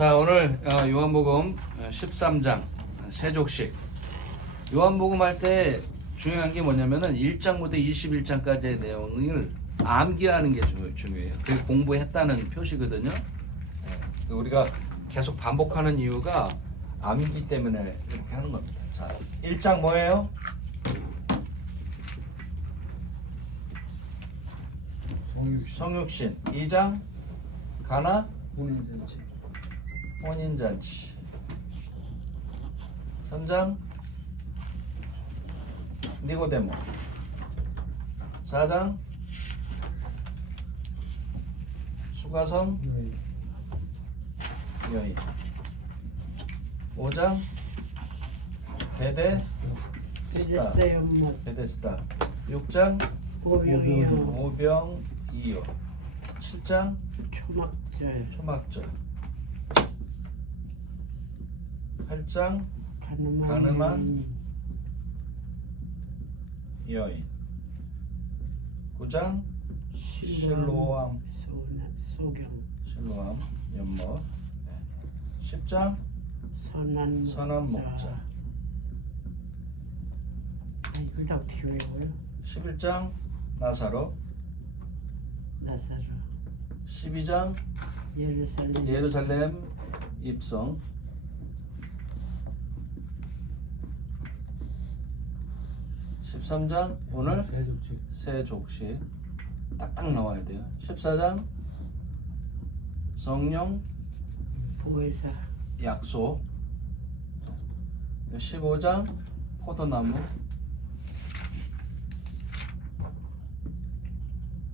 자, 오늘 요한복음 13장 세족식. 요한복음 할 때 중요한 게 뭐냐면은 1장부터 21장까지의 내용을 암기하는 게 중요해요. 그게 공부했다는 표시거든요. 우리가 계속 반복하는 이유가 암기 때문에 이렇게 하는 겁니다. 자, 1장 뭐예요? 성육신. 2장 가나 혼인잔치. 3장 니고데모. 4장 수가성 여인. 5장 베데스다. 6장 오병 이어. 7장 초막절. 8장 가늠한 여인. 9장 실로암 연못. 10장 선한 목자. 이걸 다 어떻게 외워요? 11장 나사로. 12장 예루살렘 입성. 13장 오늘 세족식 딱딱 나와야 돼요. 14장 성령 보혜사 약속. 15장 포도나무.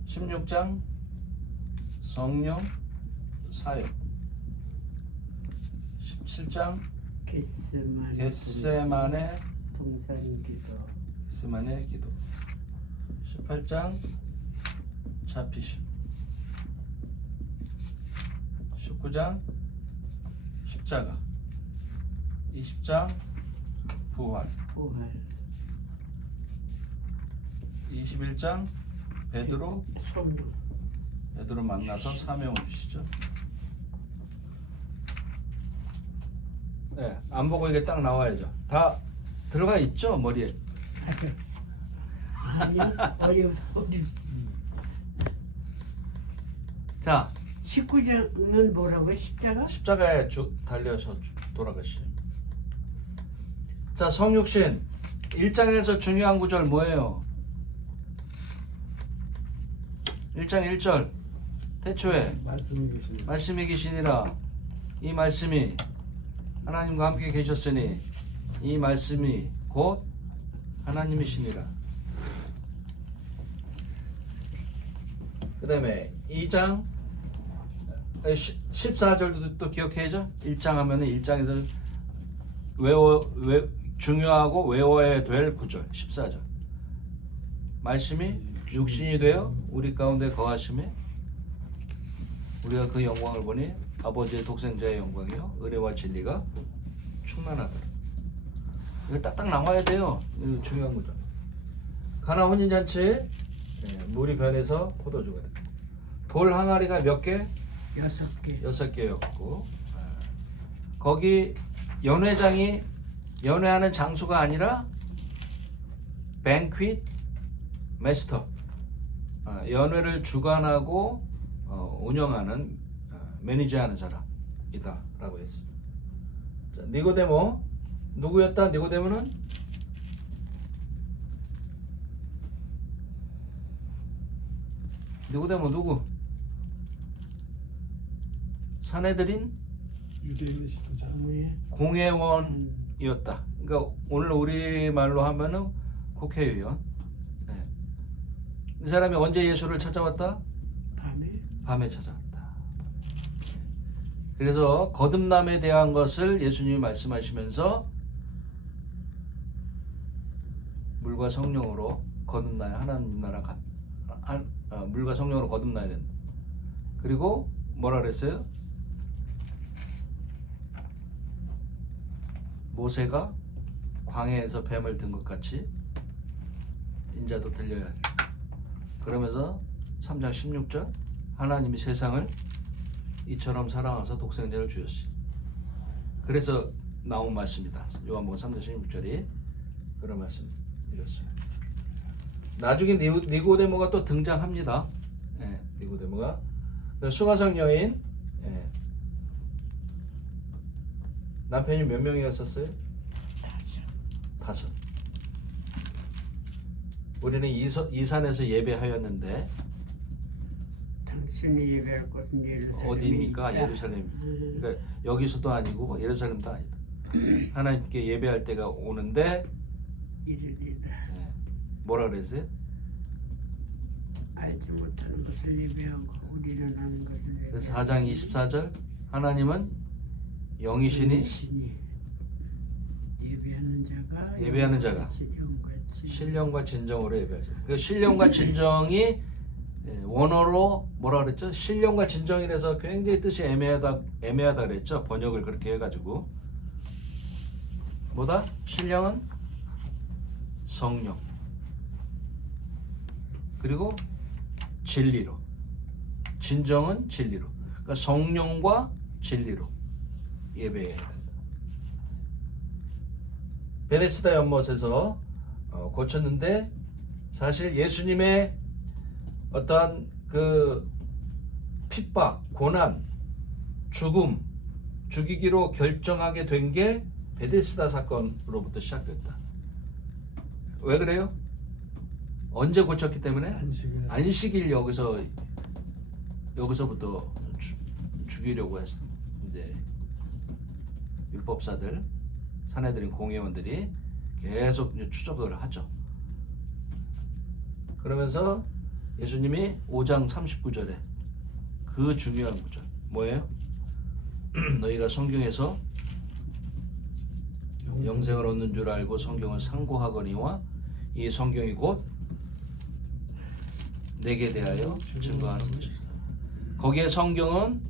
16장 성령 사역. 17장 겟세마네 기도. 18장 잡히심. 19장 십자가. 20장 부활. 21장 베드로 만나서 사명을 주시죠. 네, 안 보고 이게 딱 나와야죠. 다 들어가 있죠, 머리에. 아니 어려워서 자, 19장은 뭐라고요? 십자가에 달려서 돌아가시. 자, 성육신 1장에서 중요한 구절 뭐예요? 1장 1절 태초에 말씀이 계시니라. 이 말씀이 하나님과 함께 계셨으니 이 말씀이 곧 하나님이시니라. 그 다음에 2장 14절도 또 기억해야죠. 1장 하면은 1장에서 중요하고 외워야 될 구절 14절. 말씀이 육신이 되어 우리 가운데 거하심에 우리가 그 영광을 보니 아버지의 독생자의 영광이요 은혜와 진리가 충만하더라. 이거 딱딱 나와야 돼요. 이거 중요한 거죠. 가나 혼인잔치 물이 변해서 포도주가 돼. 돌 항아리가 몇 개? 6개. 6개였고 거기 연회장이 연회하는 장소가 아니라 뱅퀴트 마스터, 연회를 주관하고 운영하는 매니저하는 사람이다 라고 했습니다. 자, 니고데모 누구였다? 니고데모는 니고데모 누구? 사내들인 공회원이었다. 그러니까 오늘 우리 말로 하면은 국회의원. 이 사람이 언제 예수를 찾아왔다? 밤에 찾아왔다. 그래서 거듭남에 대한 것을 예수님이 말씀하시면서 물과 성령으로 거듭나야 하나님 나라 물과 성령으로 거듭나야 된다. 그리고 뭐라 그랬어요? 모세가 광야에서 뱀을 든 것 같이 인자도 들려야 한다. 그러면서 3장 16절 하나님이 세상을 이처럼 사랑하사 독생자를 주셨으니 그래서 나온 말씀이다. 요한복음 3장 16절이 그런 말씀 이렇습니다. 나중에 니고데모가 또 등장합니다. 예, 니고데모가 수가성 여인, 예. 남편이 몇 명이었었어요? 5. 우리는 이 산에서 예배하였는데 당신이 예배할 곳은 예루살렘이 어디입니까? 있다. 예루살렘. 그러니까 여기서도 아니고 예루살렘도 아니다. 하나님께 예배할 때가 오는데 이르리라. 예, 뭐라 그랬어요? 알지 못하는 것을 예배하고 우리는 아는 것을 그래서 예배하고 4장 24절 하나님은 영이시니 신이 예배하는 자가 영같이 신령과 진정으로 예배하시라. 그 신령과 진정이 원어로 뭐라 그랬죠? 신령과 진정이라서 굉장히 뜻이 애매하다 그랬죠. 번역을 그렇게 해가지고 뭐다? 신령은 성령 그리고 진리로 진정은 진리로 그러니까 성령과 진리로 예배해야 된다. 베데스다 연못에서 고쳤는데 사실 예수님의 어떠한 그 핍박, 고난, 죽음, 죽이기로 결정하게 된 게 베데스다 사건으로부터 시작됐다. 왜 그래요? 언제 고쳤기 때문에? 안식일 여기서부터 죽이려고 해서 이제 율법사들, 사내들인 공회원들이 계속 추적을 하죠. 그러면서 예수님이 5장 39절에 그 중요한 구절 뭐예요? 너희가 성경에서 영생을 얻는 줄 알고 성경을 상고하거니와 이 성경이 곧 내게 대하여 증거하는 것이다. 거기에 성경은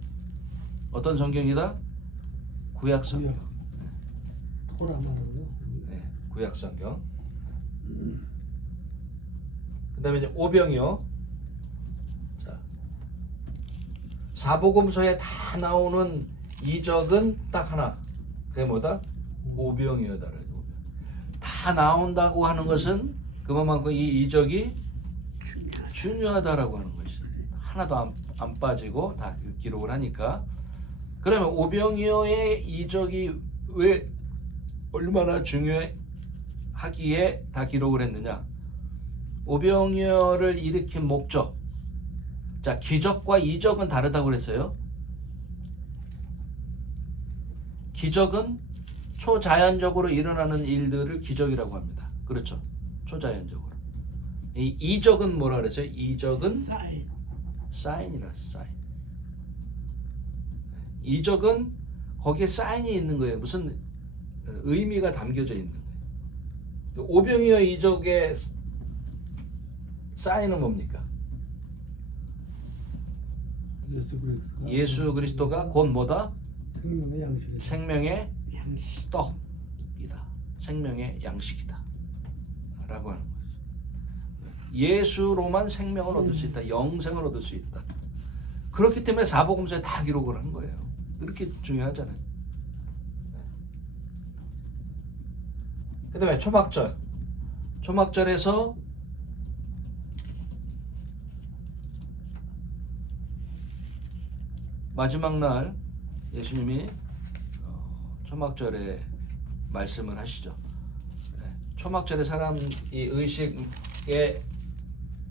어떤 성경이다? 구약 성경. 토라 말하는 거. 네, 구약 성경. 그다음에 이제 오병이요. 자, 사복음서에 다 나오는 이적은 딱 하나. 그게 뭐다? 오병이어다. 다 나온다고 하는 것은 그만큼 이 이적이 중요하다라고 하는 것이 하나도 안 빠지고 다 기록을 하니까. 그러면 오병이어의 이적이 왜 얼마나 중요하기에 다 기록을 했느냐? 오병이어를 일으킨 목적. 자, 기적과 이적은 다르다고 그랬어요. 기적은 초자연적으로 일어나는 일들을 기적이라고 합니다. 그렇죠? 초자연적으로. 이 이적은 뭐라 그랬어요? 이적은 사인이라 사인. 이적은 거기에 사인이 있는 거예요. 무슨 의미가 담겨져 있는 거예요. 오병이어 이적의 사인은 뭡니까? 예수 그리스도가 곧 뭐다? 생명의 양식이다. 생명의 떡이다. 생명의 양식이다. 라고 하는 거죠. 예수로만 생명을 얻을 수 있다. 영생을 얻을 수 있다. 그렇기 때문에 사복음서에 다 기록을 한 거예요. 그렇게 중요하잖아요. 그 다음에 초막절. 초막절에서 마지막 날 예수님이 초막절에 말씀을 하시죠. 초막절에 사람이 의식에서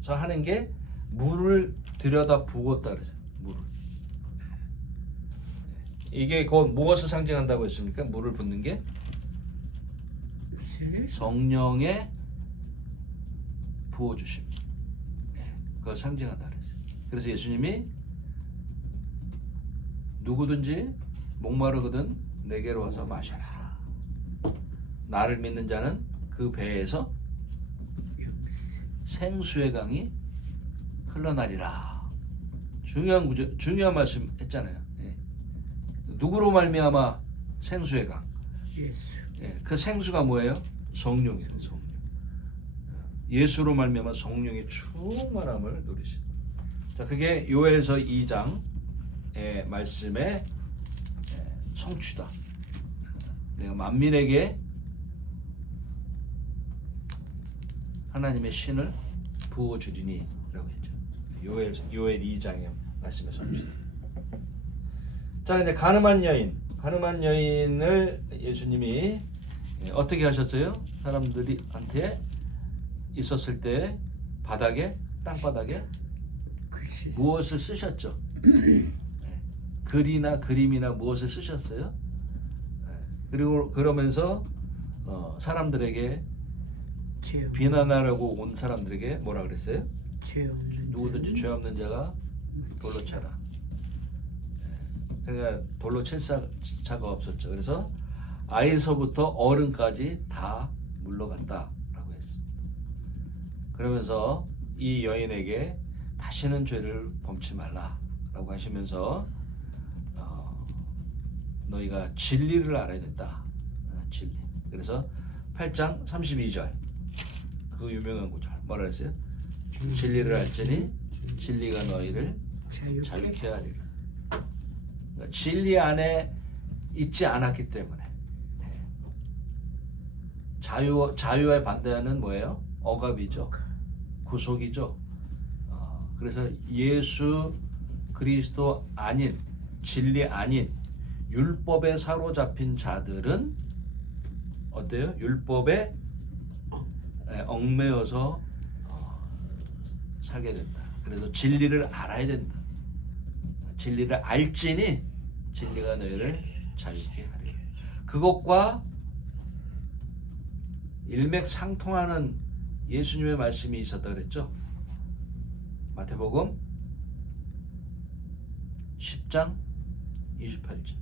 하는 게 물을 들여다 부었다 그랬어요. 물을. 이게 곧 무엇을 상징한다고 했습니까? 물을 붓는 게 성령의 부어주심. 그걸 상징한다 그랬어요. 그래서 예수님이 누구든지 목마르거든 내게로 와서 마셔라. 나를 믿는 자는 그 배에서 생수의 강이 흘러나리라. 중요한 말씀 했잖아요. 누구로 말미암아 생수의 강? 예수. 그 생수가 뭐예요? 성령이에요. 성령. 예수로 말미암아 성령의 충만함을 누리신. 자, 그게 요엘서 2장의 말씀의 성취다. 내가 만민에게 하나님의 신을 부어주리니 라고 했죠. 요엘 2장의 말씀에서 자, 이제 가늠한 여인을 예수님이 어떻게 하셨어요? 사람들이한테 있었을 때 땅바닥에 글씨 무엇을 쓰셨죠? 글이나 그림이나 무엇을 쓰셨어요? 그리고 그러면서 사람들에게 죄 비난하려고 온 사람들에게 뭐라 그랬어요? 없는 누구든지 죄 없는 자가 돌로 쳐라. 그러니까 돌로 칠 자가 없었죠. 그래서 아이서부터 어른까지 다 물러갔다라고 했습니다. 그러면서 이 여인에게 다시는 죄를 범치 말라라고 하시면서 너희가 진리를 알아야 된다. 진리. 그래서 8장 32절 그 유명한 구절 뭐라 했어요? 진리를 알지니 진리가 너희를 자유케 하리라. 그러니까 진리 안에 있지 않았기 때문에 자유에 반대하는 뭐예요? 억압이죠. 구속이죠. 그래서 예수 그리스도 아닌 진리 아닌 율법에 사로잡힌 자들은 어때요? 율법에 얽매여서 살게 된다. 그래서 진리를 알아야 된다. 진리를 알지니 진리가 너희를 자유케 하리라. 그것과 일맥상통하는 예수님의 말씀이 있었다 그랬죠. 마태복음 10장 28절.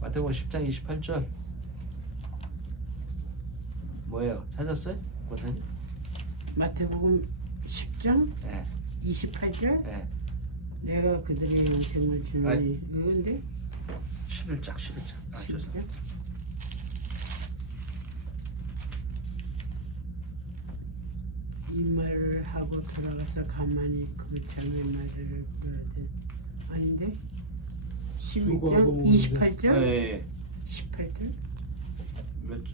마태복음 10장 28절 뭐예요? 찾았어요? 권사님? 마태복음 10장 네. 28절 네. 내가 그들의 영생을 주노니 이건데 11장. 아, 죄송해요. 10장 이 말을 하고 돌아가서 가만히 그 장의 말들을 보라되 아닌데 11장 28절 예. 18절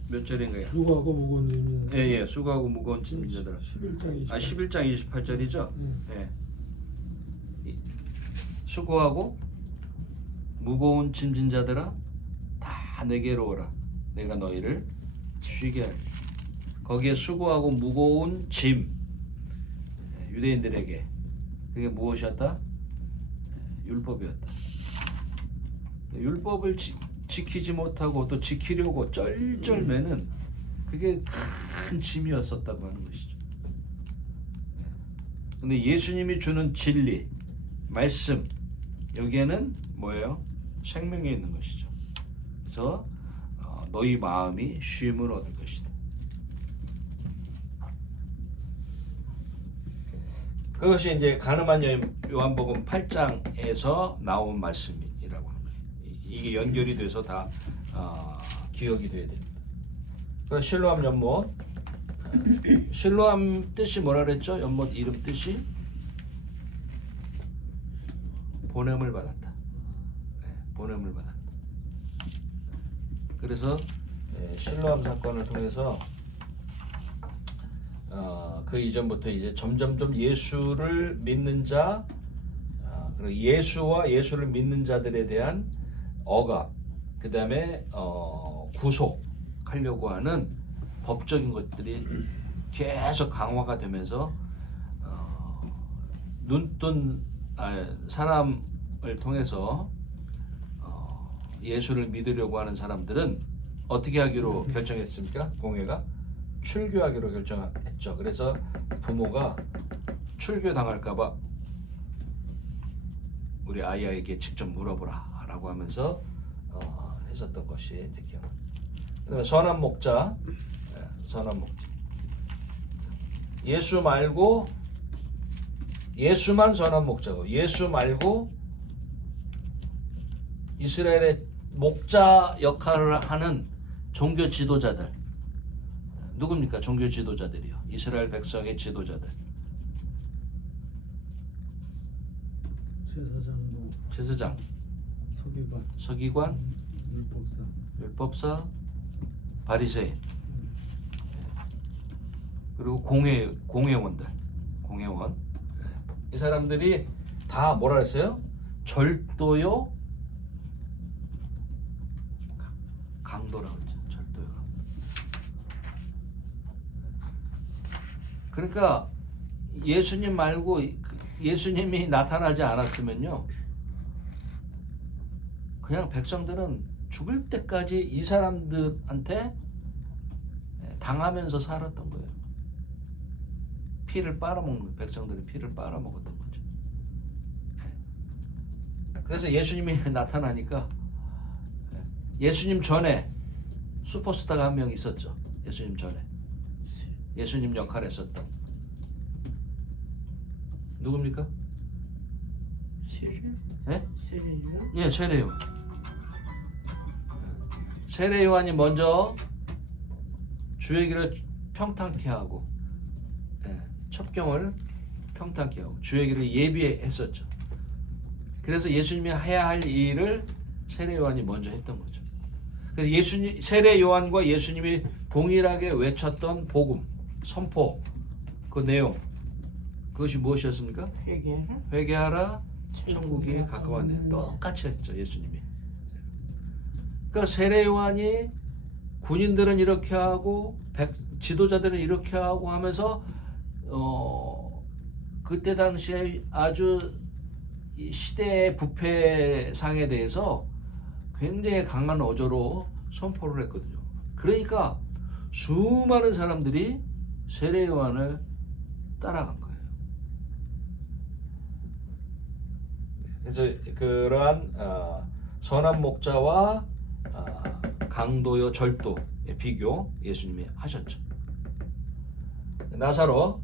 몇 절인가요? 수고하고 무거운 짐이 예. 수고하고 무거운 짐진 자들아. 11장 28절. 11장 28절이죠? 예. 수고하고 무거운 짐진 자들아 다 내게로 오라. 내가 너희를 쉬게 하리. 거기에 수고하고 무거운 짐 유대인들에게 그게 무엇이었다? 율법이었다. 율법을 지키지 못하고 또 지키려고 쩔쩔매는 그게 큰 짐이었었다고 하는 것이죠. 근데 예수님이 주는 진리, 말씀 여기에는 뭐예요? 생명이 있는 것이죠. 그래서 너희 마음이 쉼을 얻을 것이다. 그것이 이제 가늠한 여인 요한복음 8장에서 나온 말씀이라고 하는 거예요. 이게 연결이 돼서 다 기억이 돼야 됩니다. 그래서 실로암 연못, 실로암 뜻이 뭐라 그랬죠? 연못 이름 뜻이 보냄을 받았다. 보냄을 받았다. 그래서 실로암 사건을 통해서 그 이전부터 이제 점점점 예수를 믿는 자, 그리고 예수와 예수를 믿는 자들에 대한 억압, 그 다음에 구속하려고 하는 법적인 것들이 계속 강화가 되면서 눈뜬 사람을 통해서 예수를 믿으려고 하는 사람들은 어떻게 하기로 결정했습니까? 공회가 출교하기로 결정했죠. 그래서 부모가 출교 당할까봐 우리 아이에게 직접 물어보라 라고 하면서 했었던 것이 이제 기억. 그다음에 선한 목자, 선한 목자. 예수 말고 예수만 선한 목자고 예수 말고 이스라엘의 목자 역할을 하는 종교 지도자들 누굽니까? 종교 지도자들이요. 이스라엘 백성의 지도자들. 제사장도 제사장, 서기관 서기관, 율법사 율법사, 바리새인, 그리고 공회원들, 공회원. 이 사람들이 다 뭐라 했어요? 절도요, 강도라고 했죠. 절도요, 강도. 그러니까 예수님 말고 예수님이 나타나지 않았으면요, 그냥 백성들은 죽을 때까지 이 사람들한테 당하면서 살았던 거예요. 피를 빨아먹는, 백성들의 피를 빨아먹었던 거죠. 그래서 예수님이 나타나니까, 예수님 전에 슈퍼스타가 한 명 있었죠. 예수님 전에 예수님 역할을 했었던 누굽니까? 네? 세례요? 예, 세례요한. 세례요한이 먼저 주의 길을 평탄케 하고, 첩경을 평탄케 하고 주의 길을 예비했었죠. 그래서 예수님이 해야 할 일을 세례요한이 먼저 했던 거죠. 그래서 세례요한과 예수님이 동일하게 외쳤던 복음, 선포, 그 내용, 그것이 무엇이었습니까? 회개하라. 회개하라, 천국이 가까웠네. 똑같이 했죠, 예수님이. 그러니까 세례요한이 군인들은 이렇게 하고 지도자들은 이렇게 하고 하면서 그때 당시에 아주 시대의 부패상에 대해서 굉장히 강한 어조로 선포를 했거든요. 그러니까 수많은 사람들이 세례요한을 따라간 거예요. 그래서 그러한 선한 목자와 강도요 절도의 비교 예수님이 하셨죠. 나사로,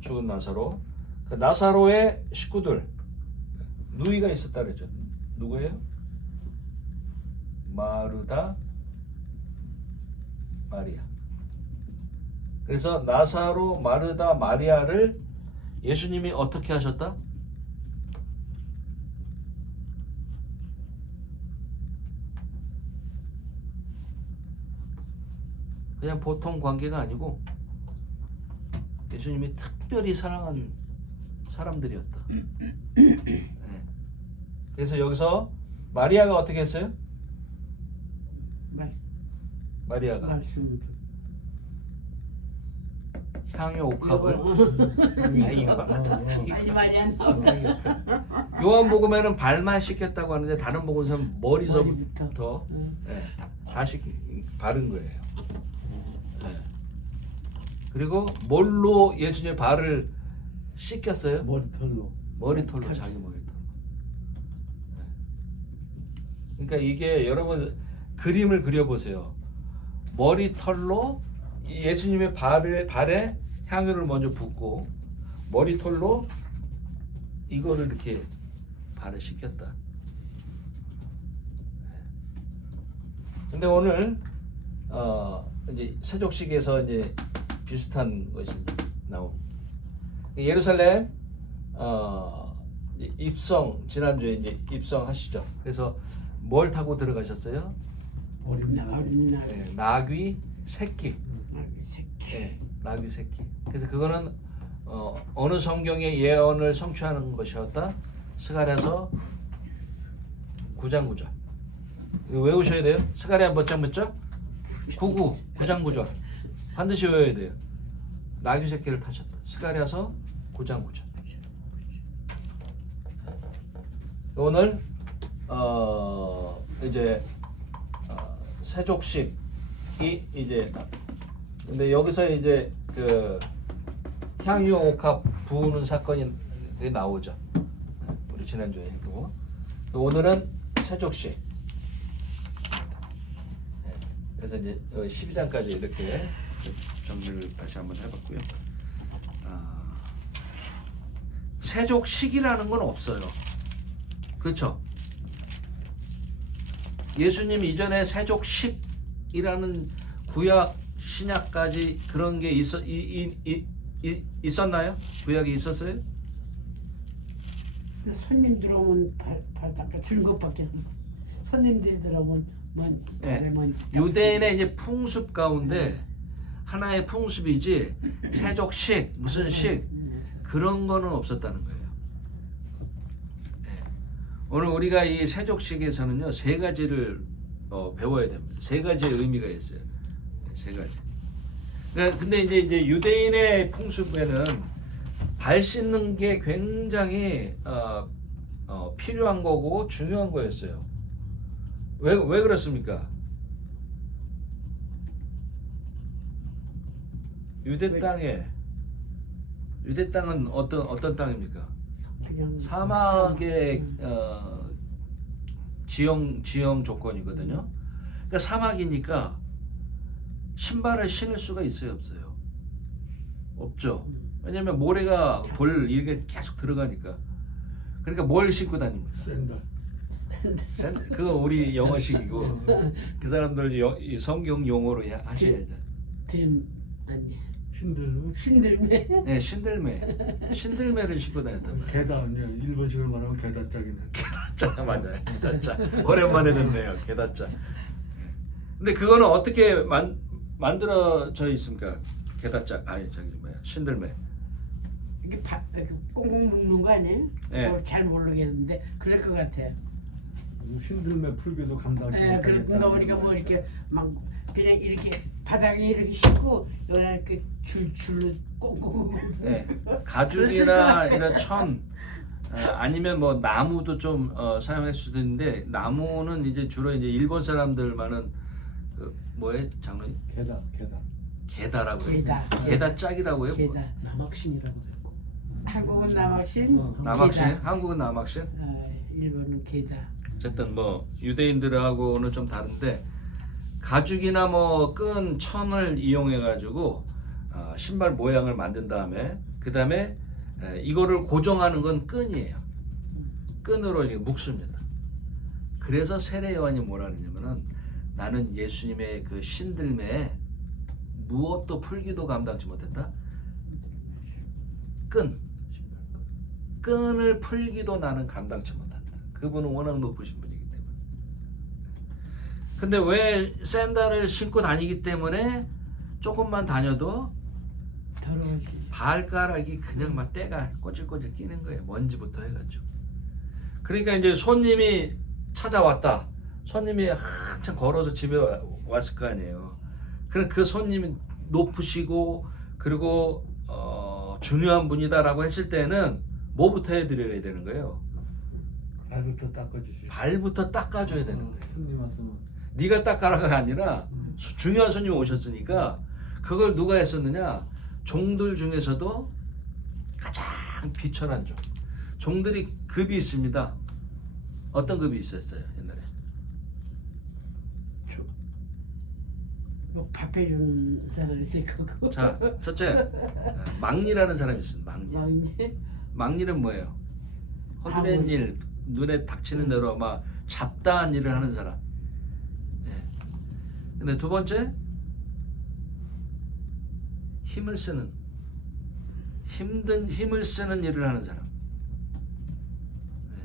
죽은 나사로, 그 나사로의 식구들 누이가 있었다 그랬죠. 누구예요? 마르다, 마리아. 그래서 나사로, 마르다, 마리아를 예수님이 어떻게 하셨다? 그냥 보통 관계가 아니고 예수님이 특별히 사랑한 사람들이었다. 네. 그래서 여기서 마리아가 어떻게 했어요? 마리아가 말씀. 향유 옥합을 빨리 말이 안 나와. 요한복음에는 발만 씻겼다고 하는데 다른 복음에서는 머리서부터 머리부터. 네, 다 바른 거예요. 네. 그리고 뭘로 예수님의 발을 씻겼어요? 머리털로, 자기 머리털로. 네. 그러니까 이게 여러분 그림을 그려보세요. 머리털로 예수님의 발에 향유를 먼저 붓고 머리털로 이거를 이렇게 발을 씻겼다. 근데 오늘 이제 세족식에서 이제 비슷한 것이 나옵니다. 예루살렘 입성, 지난주에 이제 입성하시죠. 그래서 뭘 타고 들어가셨어요? 어린날. 나귀 새끼. 새끼. 네, 나귀 새끼. 그래서 그거는 어느 성경의 예언을 성취하는 것이었다. 스가랴서 9장 9절. 이거 외우셔야 돼요. 스가랴 몇 장 9장 9절. 반드시 외워야 돼요. 나귀 새끼를 타셨다. 스가랴서 9장 9절. 오늘 이제 세족식이 이제 근데 여기서 이제 그 향유 옥합 부으는 사건이 나오죠. 우리 지난주에 또 오늘은 세족식. 그래서 이제 12장까지 이렇게 정리를 다시 한번 해봤고요. 세족식이라는 건 없어요. 그렇죠? 예수님 이전에 세족식이라는 구약 신약까지 그런 게 있었나요? 구약이 있었어요? 그 손님 들어오면 바닷가 주는 것밖에 없어. 손님들이 들어오면 뭔 네. 다른 뭔지. 유대인의 이제 풍습 가운데 하나의 풍습이지 세족식 무슨 식 그런 거는 없었다는 거예요. 네. 오늘 우리가 이 세족식에서는요 세 가지를 배워야 됩니다. 세 가지의 의미가 있어요. 네, 세 가지. 근데 이제 유대인의 풍습에는 발 씻는 게 굉장히 필요한 거고 중요한 거였어요. 왜 그렇습니까? 유대 땅은 어떤 땅입니까? 그냥 사막의 지형 조건이거든요. 그러니까 사막이니까 신발을 신을 수가 있어요, 없어요? 없죠. 왜냐면 모래가 돌 이게 계속 들어가니까. 그러니까 뭘 신고 다닙니까? 샌들. 그거 우리 영어식이고 그 사람들 이 성경 용어로 하셔야죠. 아니 신들로. 신들매. 네, 신들매를 신고 다녔단 말이에요. 게다는요. 일본식으로 말하면 게다짝이네. 게다짜 맞아요. 게다짜 오랜만에 듣네요. 게다짜. 근데 그거는 어떻게 만들어져 있습니까? 게다짜 아니 저기 뭐야 신들매. 이렇게 꽁꽁 묶는 거 아니에요? 네. 잘 모르겠는데 그럴 것 같아. 신들매 풀기도 감당치 예, 그렇고 넣으니까 뭐 이렇게 막 그냥 이렇게 바닥에 이렇게 싣고 여기다 이렇게 줄로 꽁꽁. 네, 가죽이나 이런 천 아니면 뭐 나무도 좀 사용할 수도 있는데 나무는 이제 주로 이제 일본 사람들만은 그 뭐에 장르 게다라고요. 게다 짝이라고요. 게다. 남학신이라고 됐고. 한국은 남학신. 남학신, 게다. 한국은 남학신. 일본은 게다. 어쨌든 뭐 유대인들하고는 좀 다른데 가죽이나 뭐 끈 천을 이용해 가지고 신발 모양을 만든 다음에 그 다음에 이거를 고정하는 건 끈이에요. 끈으로 이렇게 묶습니다. 그래서 세례 요한이 뭐라 그러냐면은 나는 예수님의 그 신들매에 무엇도 풀기도 감당치 못했다. 끈을 풀기도 나는 감당치 못한다. 그분은 워낙 높으신 분이기 때문에. 근데 왜 샌들을 신고 다니기 때문에 조금만 다녀도 더러워지지. 발가락이 그냥 막 때가 꼬질꼬질 끼는 거예요. 먼지부터 해가지고. 그러니까 이제 손님이 찾아왔다. 손님이 한참 걸어서 집에 왔을 거 아니에요. 그럼 그 손님이 높으시고 그리고 중요한 분이다라고 했을 때는 뭐부터 해드려야 되는 거예요? 발부터 닦아주시. 발부터 닦아줘야 되는 거예요. 손님 왔으면. 네가 닦아라가 아니라 중요한 손님이 오셨으니까 그걸 누가 했었느냐? 종들 중에서도 가장 비천한 종들이 급이 있습니다. 어떤 급이 있었어요 옛날에? 뭐 밥 해주는 사람 있을 거고. 자, 첫째 막리라는 사람이 있어요. 막리. 막리는 뭐예요? 허드렛 일, 눈에 닥치는 대로 막 잡다한 일을 하는 사람. 네. 근데 두 번째 힘을 쓰는 힘을 쓰는 일을 하는 사람. 네.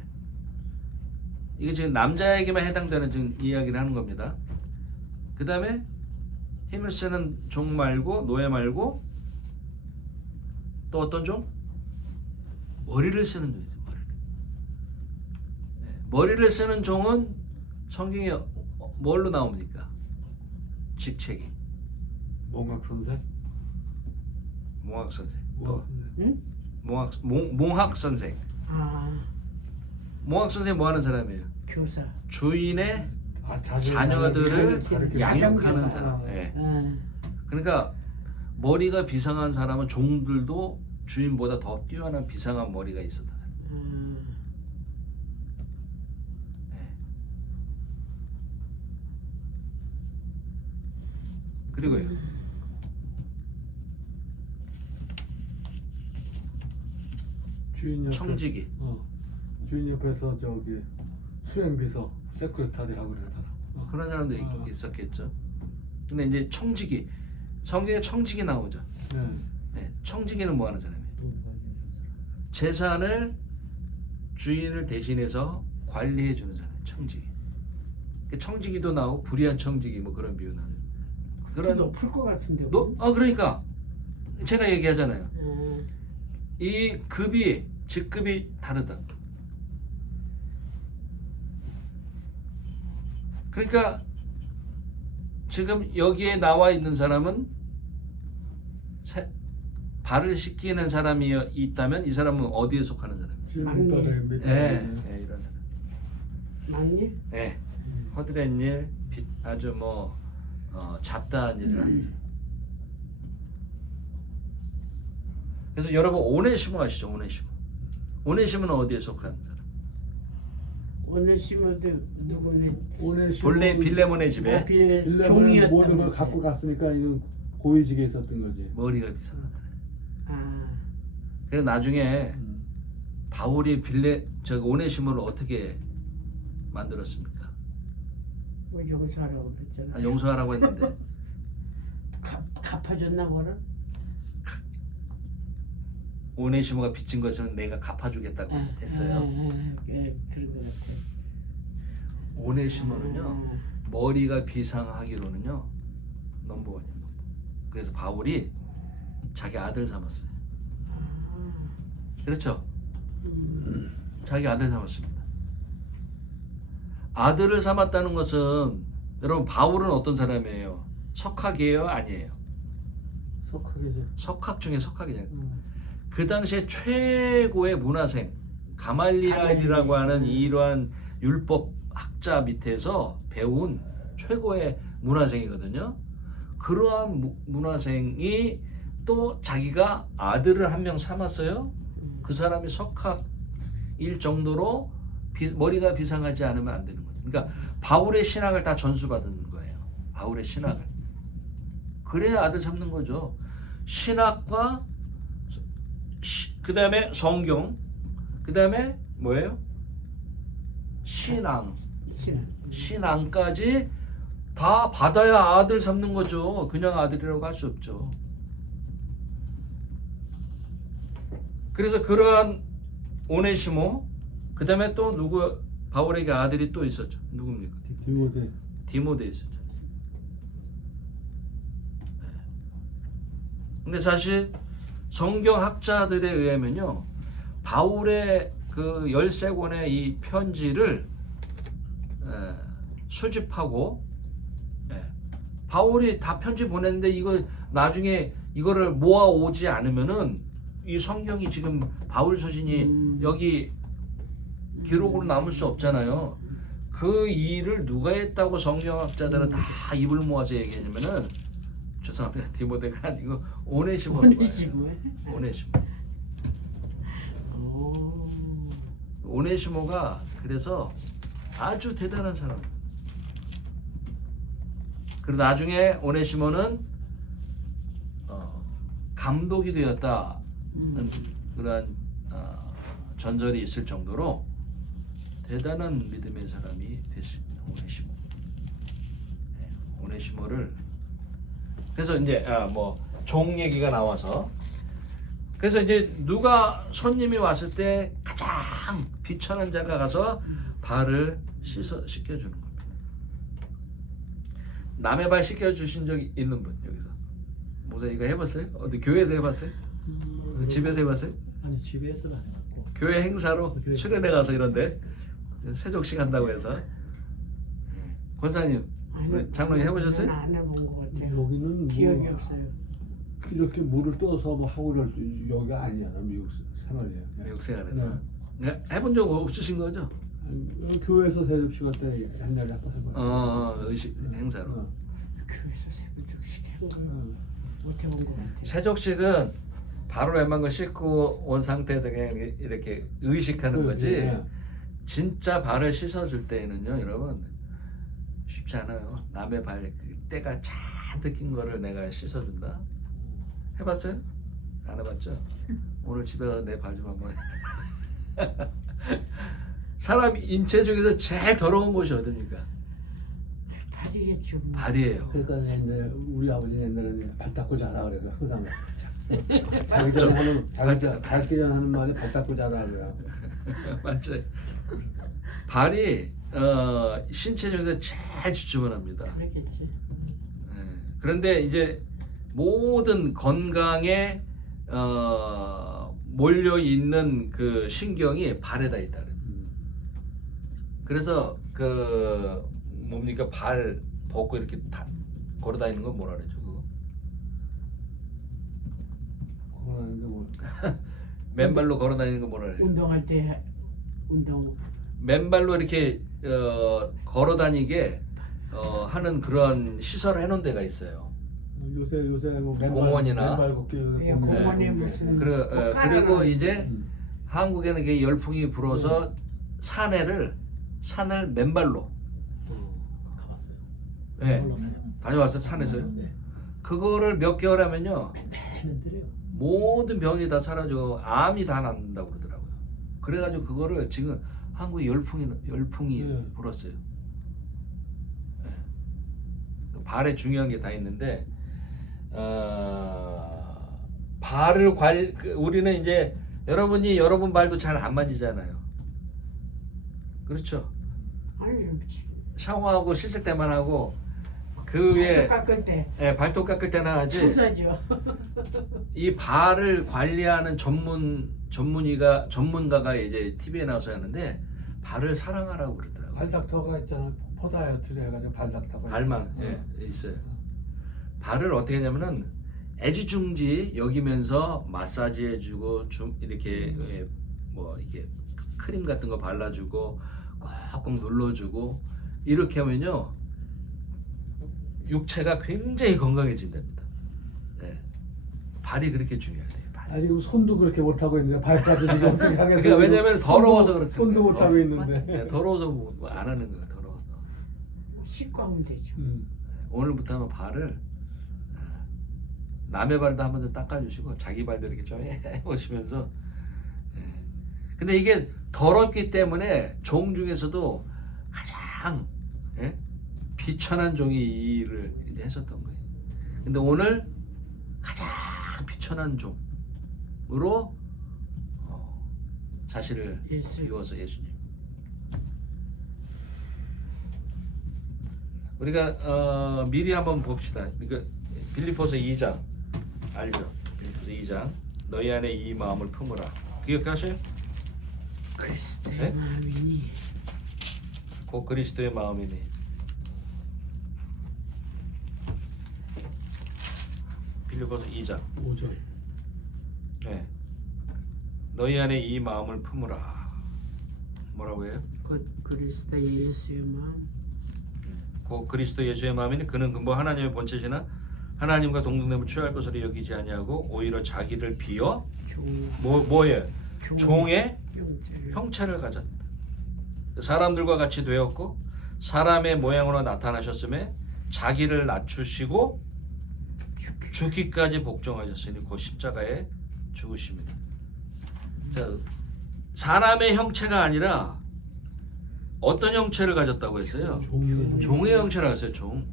이게 지금 남자에게만 해당되는 지금 이야기를 하는 겁니다. 그 다음에 힘을 쓰는 종 말고 노예 말고 또 어떤 종? 머리를 쓰는 종이 있어요. 머리를 쓰는 종은 성경에 뭘로 나옵니까? 직책이. 몽학 선생. 몽학 선생. 또 응? 몽학 선생. 몽학 선생 뭐 하는 사람이에요? 교사. 주인의 자녀들을 자녀들을 양육하는 가정교사. 사람. 네. 그러니까 머리가 비상한 사람은 종들도 주인보다 더 뛰어난 비상한 머리가 있었다. 네. 그리고요. 주인 옆에, 청지기. 주인 옆에서 저기 수행비서 세크레타리 하고 그러잖아. 그런 사람도 있었겠죠. 근데 이제 청지기, 성경에 청지기 나오죠. 네. 네. 청지기는 뭐 하는 사람이에요? 재산을 주인을 대신해서 관리해 주는 사람, 청지기. 청지기도 나오고 불의한 청지기 뭐 그런 비유 나와요. 그런 높을 것 같은데. 그러니까 제가 얘기하잖아요. 음. 이 직급이 다르다. 그러니까 지금 여기에 나와 있는 사람은 발을 씻기는 사람이 있다면 이 사람은 어디에 속하는 사람이에요? 주인 따라 밑에. 네, 이런 사람. 맞니? 네, 허드렛 일, 아주 잡다한 일을 하는 사람. 그래서 여러분 오네시모 아시죠? 오네시모는 어디에 속하는 사람? 오네시모도 누구네? 오네시모 빌레몬의 집에 빌레몬은 종이었던 모든 걸 거지. 갖고 갔으니까 이건 고위직에 있었던 거지. 머리가 비상하다. 아, 그래서 나중에 바울이 오네시모를 어떻게 만들었습니까? 뭐 용서하라고 그랬잖아. 용서하라고 했는데 갚아줬나 뭐를? 오네시모가 빚진 것은 내가 갚아주겠다고 했어요. 그런 것 같아. 오네시모는요 머리가 비상하기로는요 넘버원이에요. 그래서 바울이 자기 아들 삼았어요. 그렇죠? 자기 아들 삼았습니다. 아들을 삼았다는 것은 여러분 바울은 어떤 사람이에요? 석학이에요? 아니에요? 석학이지. 석학 중에 석학이잖아요. 그 당시에 최고의 문화생 가말리엘이라고 하는 이러한 율법 학자 밑에서 배운 최고의 문화생이거든요. 그러한 문화생이 또 자기가 아들을 한 명 삼았어요. 그 사람이 석학일 정도로 머리가 비상하지 않으면 안 되는 거죠. 그러니까 바울의 신학을 다 전수받은 거예요. 바울의 신학을. 그래야 아들 삼는 거죠. 신학과 그 다음에 성경, 그 다음에 뭐예요? 신앙까지 다 받아야 아들 삼는 거죠. 그냥 아들이라고 할 수 없죠. 그래서 그러한 오네시모, 그 다음에 또 누구 바울에게 아들이 또 있었죠. 누굽니까? 디모데 있었죠. 근데 사실 성경 학자들에 의하면요, 바울의 그 13권의 이 편지를 수집하고 바울이 다 편지 보냈는데 이거 나중에 이거를 모아 오지 않으면은 이 성경이 지금 바울 서신이 여기 기록으로 남을 수 없잖아요. 그 일을 누가 했다고 성경학자들은 다 입을 모아서 얘기하냐면은 죄송합니다. 디모데가 아니고 오네시모. 오네시모가 그래서 아주 대단한 사람. 그리고 나중에 오네시모는 감독이 되었다는 그런 전설이 있을 정도로 대단한 믿음의 사람이 됐습니다. 오네시모. 오네시모를 그래서 이제 종 얘기가 나와서 그래서 이제 누가 손님이 왔을 때 가장 비천한 자가 가서 발을 씻겨주는 겁니다. 남의 발 씻겨주신 적 있는 분 여기서? 목사 이거 해봤어요? 어디 교회에서 해봤어요? 집에서 해봤어요? 아니 집에서는 안 해봤고 교회 행사로 수련회 가서 이런데 세족식 한다고 해서 권사님 장로님 해보셨어요? 안 해본 것 같아요. 여기는 기억이 없어요. 이렇게 물을 떠서 하고 그럴 여기가 아니야. 미국 생활이에요. 미국 생활에서 해본 적 없으신 거죠? 교회에서 세족식 할 때 옛날에 한번 해봐요. 의식 행사로. 교회에서 세족식 해본 못 해본 것 같아요. 세족식은 바로 웬만한 거 씻고 온 상태에서 그냥 이렇게 의식하는 거지. 진짜 발을 씻어줄 때에는요, 여러분 쉽지 않아요. 남의 발 때가 잔뜩 낀 거를 내가 씻어준다. 해봤어요? 안 해봤죠? 오늘 집에 가서 내 발 좀 한번. 사람 인체 중에서 제일 더러운 곳이 어딥니까? 발이겠죠. 발이에요. 그러니까 옛날 우리 아버지 옛날에는 발 닦고 자라 그래. 항상 자기 전에 하는 말이 발 닦고 자라 그래요. 맞죠? 발이 신체 중에서 제일 주춤합니다. 그렇겠지. 그런데 이제 모든 건강에 몰려 있는 그 신경이 발에다 있다. 그래서 그 뭡니까 발 벗고 이렇게 걸어 다니는 건 뭐라 그러죠 그거? 그러는 게 뭐? 맨발로 걸어 다니는 건 뭐라 그래요? 운동할 때 운동. 맨발로 이렇게 걸어 다니게 하는 그런 시설을 해놓은 데가 있어요. 요새 뭐 공원이나. 맨발 걷기 예, 보면 공원에 뭐 무슨 그리고 이제 음. 한국에는 이게 열풍이 불어서 산을 맨발로 가봤어요. 네, 그걸로 다녀봤어요. 다녀왔어요 산에서요. 네. 그거를 몇 개월 하면요 맨들이요. 모든 병이 다 사라져 암이 다 낫는다고 그러더라고요. 그래가지고 그거를 지금 한국에 열풍이 네. 불었어요. 네. 그 발에 중요한 게 다 있는데 발을 우리는 이제 여러분이 여러분 발도 잘 안 만지잖아요. 그렇죠? 아니 샤워하고 씻을 때만 하고 그 위에 깎을 때 발톱 깎을 때나 하지. 청소하죠. 이 발을 관리하는 전문가가 이제 TV에 나와서 하는데 발을 사랑하라고 그러더라고요. 발닥터가 있잖아. 포다이어트를 해가지고 발닥터가 발만 있어요. 발을 어떻게 하냐면은 애지중지 여기면서 마사지 해주고 이렇게 뭐 이렇게 크림 같은 거 발라주고 꽉꽉 눌러주고 이렇게 하면요 육체가 굉장히 건강해진답니다. 네. 발이 그렇게 중요해요. 아 지금 손도 그렇게 못 하고 있는데 발까지 지금 어떻게 하겠어요? 그러니까 왜냐면 더러워서 그렇죠. 손도 못 하고 있는데. 네, 더러워서 뭐안 하는 거야. 더러워서. 씻고 하면 되죠. 오늘부터 한번 발을 남의 발도 한번 좀 닦아주시고 자기 발도 이렇게 좀 해보시면서. 근데 이게 더럽기 때문에 종 중에서도 가장 비천한 종이 이 일을 이제 했었던 거예요. 근데 오늘 가장 비천한 종으로 자신을 비워서 예수님. 우리가 미리 한번 봅시다. 그러니까 빌립보서 2장 알죠? 빌립보서 2장 너희 안에 이 마음을 품으라. 기억하세요? 그리스도의 네? 마음이니 곧 그리스도의 마음이니. 빌립보서 2장 5절. 네. 너희 안에 이 마음을 품으라. 뭐라고 해요? 그리스도 예수의 마음. 곧 그리스도 예수의 마음이니 그는 근본 하나님의 본체시나 하나님과 동등됨을 취할 것으로 여기지 아니하고 오히려 자기를 비어 뭐예요? 종의 형체를 가졌다. 사람들과 같이 되었고 사람의 모양으로 나타나셨음에 자기를 낮추시고 죽기까지 복종하셨으니 곧 십자가에 죽으십니다. 자, 사람의 형체가 아니라 어떤 형체를 가졌다고 했어요? 종의 형체라고 했어요. 종.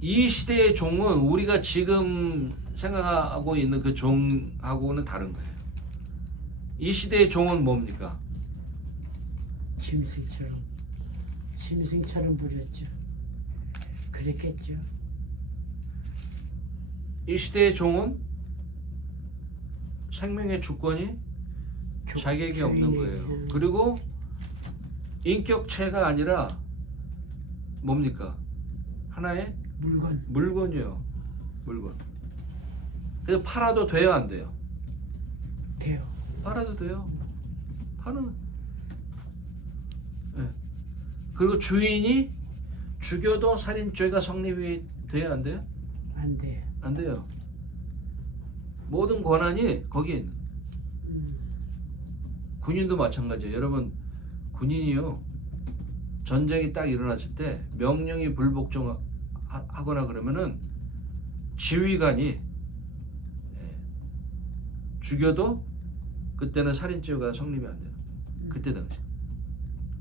이 시대의 종은 우리가 지금 생각하고 있는 그 종하고는 다른 거예요. 이 시대의 종은 뭡니까? 짐승처럼 부렸죠. 그랬겠죠. 이 시대의 종은 생명의 주권이 자격이 없는 거예요. 그리고 인격체가 아니라 뭡니까? 하나의 물건이에요. 물건. 그래서 팔아도 돼요, 안 돼요? 돼요. 팔아도 돼요. 파는. 네. 그리고 주인이 죽여도 살인죄가 성립이 돼요, 안 돼요? 안 돼요. 안 돼요. 모든 권한이 거기에 있는. 군인도 마찬가지예요. 여러분, 군인이요. 전쟁이 딱 일어났을 때 명령이 불복종하거나 그러면은 지휘관이 죽여도 그때는 살인죄가 성립이 안 돼요. 그때 당시.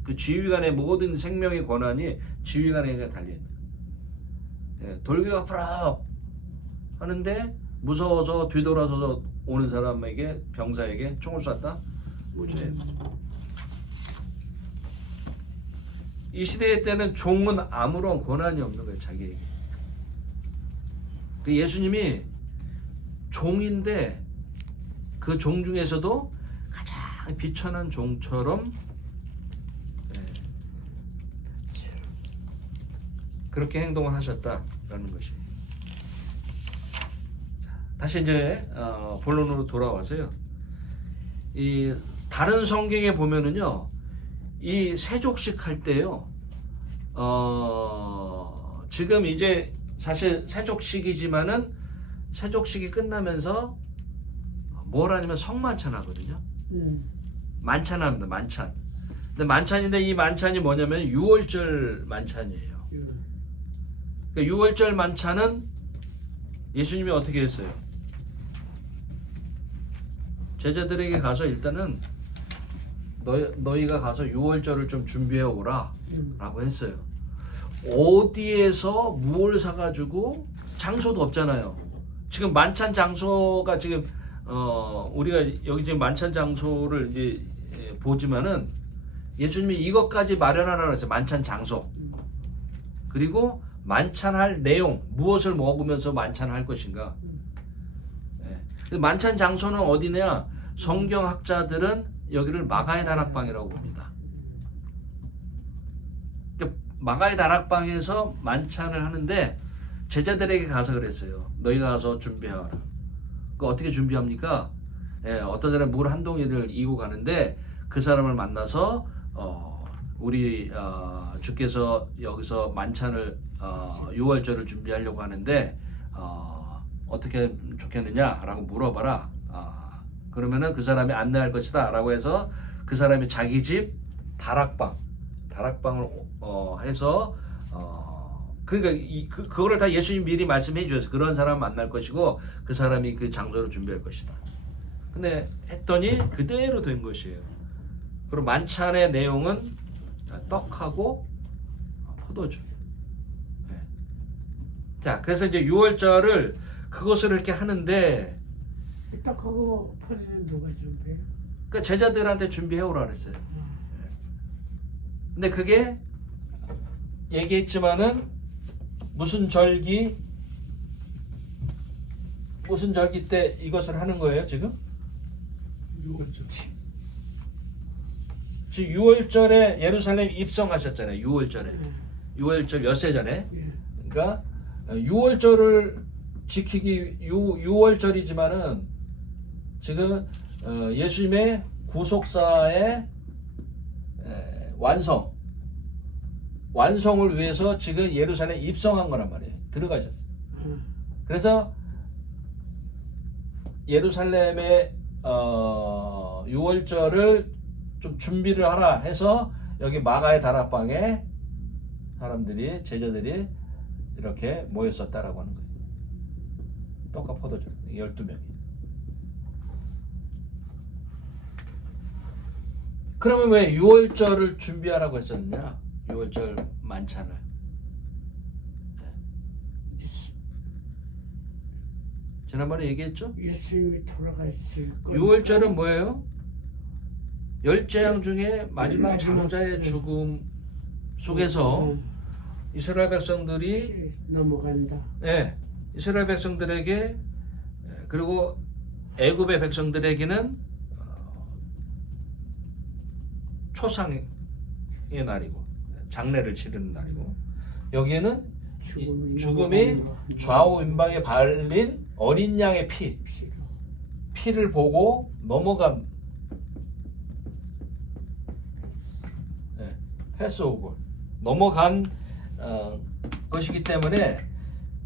그 지휘관의 모든 생명의 권한이 지휘관에게 달려있는 거예요. 돌격 앞으로 하는데 무서워서 뒤돌아서서 오는 사람에게 병사에게 총을 쐈다. 무죄예요. 이 시대 때는 종은 아무런 권한이 없는 거예요. 자기에게. 그 예수님이 종인데 그 종 중에서도 가장 비천한 종처럼 그렇게 행동을 하셨다라는 것이. 다시 이제 본론으로 돌아와서요. 이 다른 성경에 보면은요, 이 세족식 할 때요, 지금 이제 사실 세족식이지만은 세족식이 끝나면서 뭘 하냐면 성만찬 하거든요. 만찬합니다. 만찬. 근데 만찬인데 이 만찬이 뭐냐면 유월절 만찬이에요. 그러니까 유월절 만찬은 예수님이 어떻게 했어요? 제자들에게 가서 일단은 너희가 가서 유월절을 좀 준비해 오라 라고 했어요. 어디에서 무엇을 사가지고, 장소도 없잖아요. 지금 만찬 장소가 지금 우리가 여기 지금 만찬 장소를 이제 보지만은 예수님이 이것까지 마련하라 그랬어요. 만찬 장소. 그리고 만찬할 내용, 무엇을 먹으면서 만찬할 것인가. 만찬 장소는 어디냐? 성경학자들은 여기를 마가의 다락방이라고 봅니다. 마가의 다락방에서 만찬을 하는데 제자들에게 가서 그랬어요. 너희가 가서 준비하라. 그 어떻게 준비합니까? 어떤 사람이 물 한 동이를 이고 가는데 그 사람을 만나서 우리 주께서 여기서 만찬을 유월절을 준비하려고 하는데 어떻게 하면 좋겠느냐라고 물어봐라. 그러면은 그 사람이 안내할 것이다 라고 해서 그 사람이 자기 집 다락방을 해서 그러니까 그거를 다 예수님 미리 말씀해 주셔서 그런 사람 만날 것이고 그 사람이 그 장소를 준비할 것이다. 근데 했더니 그대로 된 것이에요. 그리고 만찬의 내용은 떡하고 포도주. 자, 그래서 이제 유월절을 그것을 이렇게 하는데 떡하고 포도는 누가 준비해? 그 제자들한테 준비해 오라 그랬어요. 근데 그게 얘기했지만은 무슨 절기 때 이것을 하는 거예요, 지금? 6월절. 지금 6월절에 예루살렘 입성하셨잖아요. 6월절에. 6월절 엿새 전에. 그러니까 6월절을 지키기 6월절이지만은 지금 예수님의 구속사의 완성을 위해서 지금 예루살렘 입성한 거란 말이에요. 들어가셨어요. 그래서 예루살렘의 6월절을 좀 준비를 하라 해서 여기 마가의 다락방에 사람들이, 제자들이 이렇게 모였었다라고 하는 거예요. 떡과 포도주 12명이. 그러면 왜 6월절을 준비하라고 했었느냐? 6월절 만찬을. 지난번에 얘기했죠? 예수님이 돌아가실 거. 6월절은 뭐예요? 열재앙 중에 마지막 장자의 죽음 속에서 이스라엘 백성들이 넘어간다. 이스라엘 백성들에게, 그리고 애굽의 백성들에게는 초상의 날이고 장례를 치르는 날이고, 여기에는 죽음이 좌우임방에 발린 어린 양의 피를 보고 넘어간 패스오버, 넘어간 것이기 때문에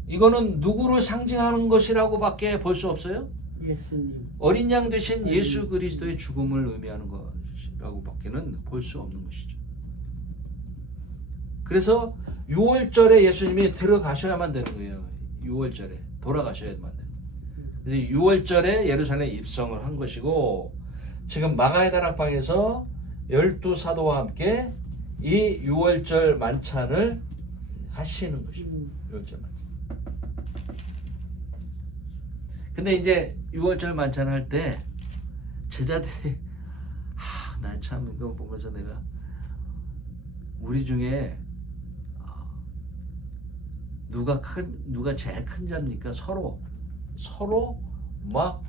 이거는 누구를 상징하는 것이라고밖에 볼 수 없어요. 예수님. 어린 양 대신 예수 그리스도의 죽음을 의미하는 것이라고밖에는 볼 수 없는 것이죠. 그래서 6월절에 예수님이 들어가셔야만 되는 거예요. 6월절에 돌아가셔야만 되는 거예요. 그래서 6월절에 예루살렘에 입성을 한 것이고, 지금 마가의 다락방에서 12사도와 함께 이 6월절 만찬을 하시는 것입니다. 6월절 만찬. 근데 이제 6월절 만찬 할 때 제자들이 난 참 이거 보면서 내가 우리 중에 누가 제일 큰 자입니까? 서로 막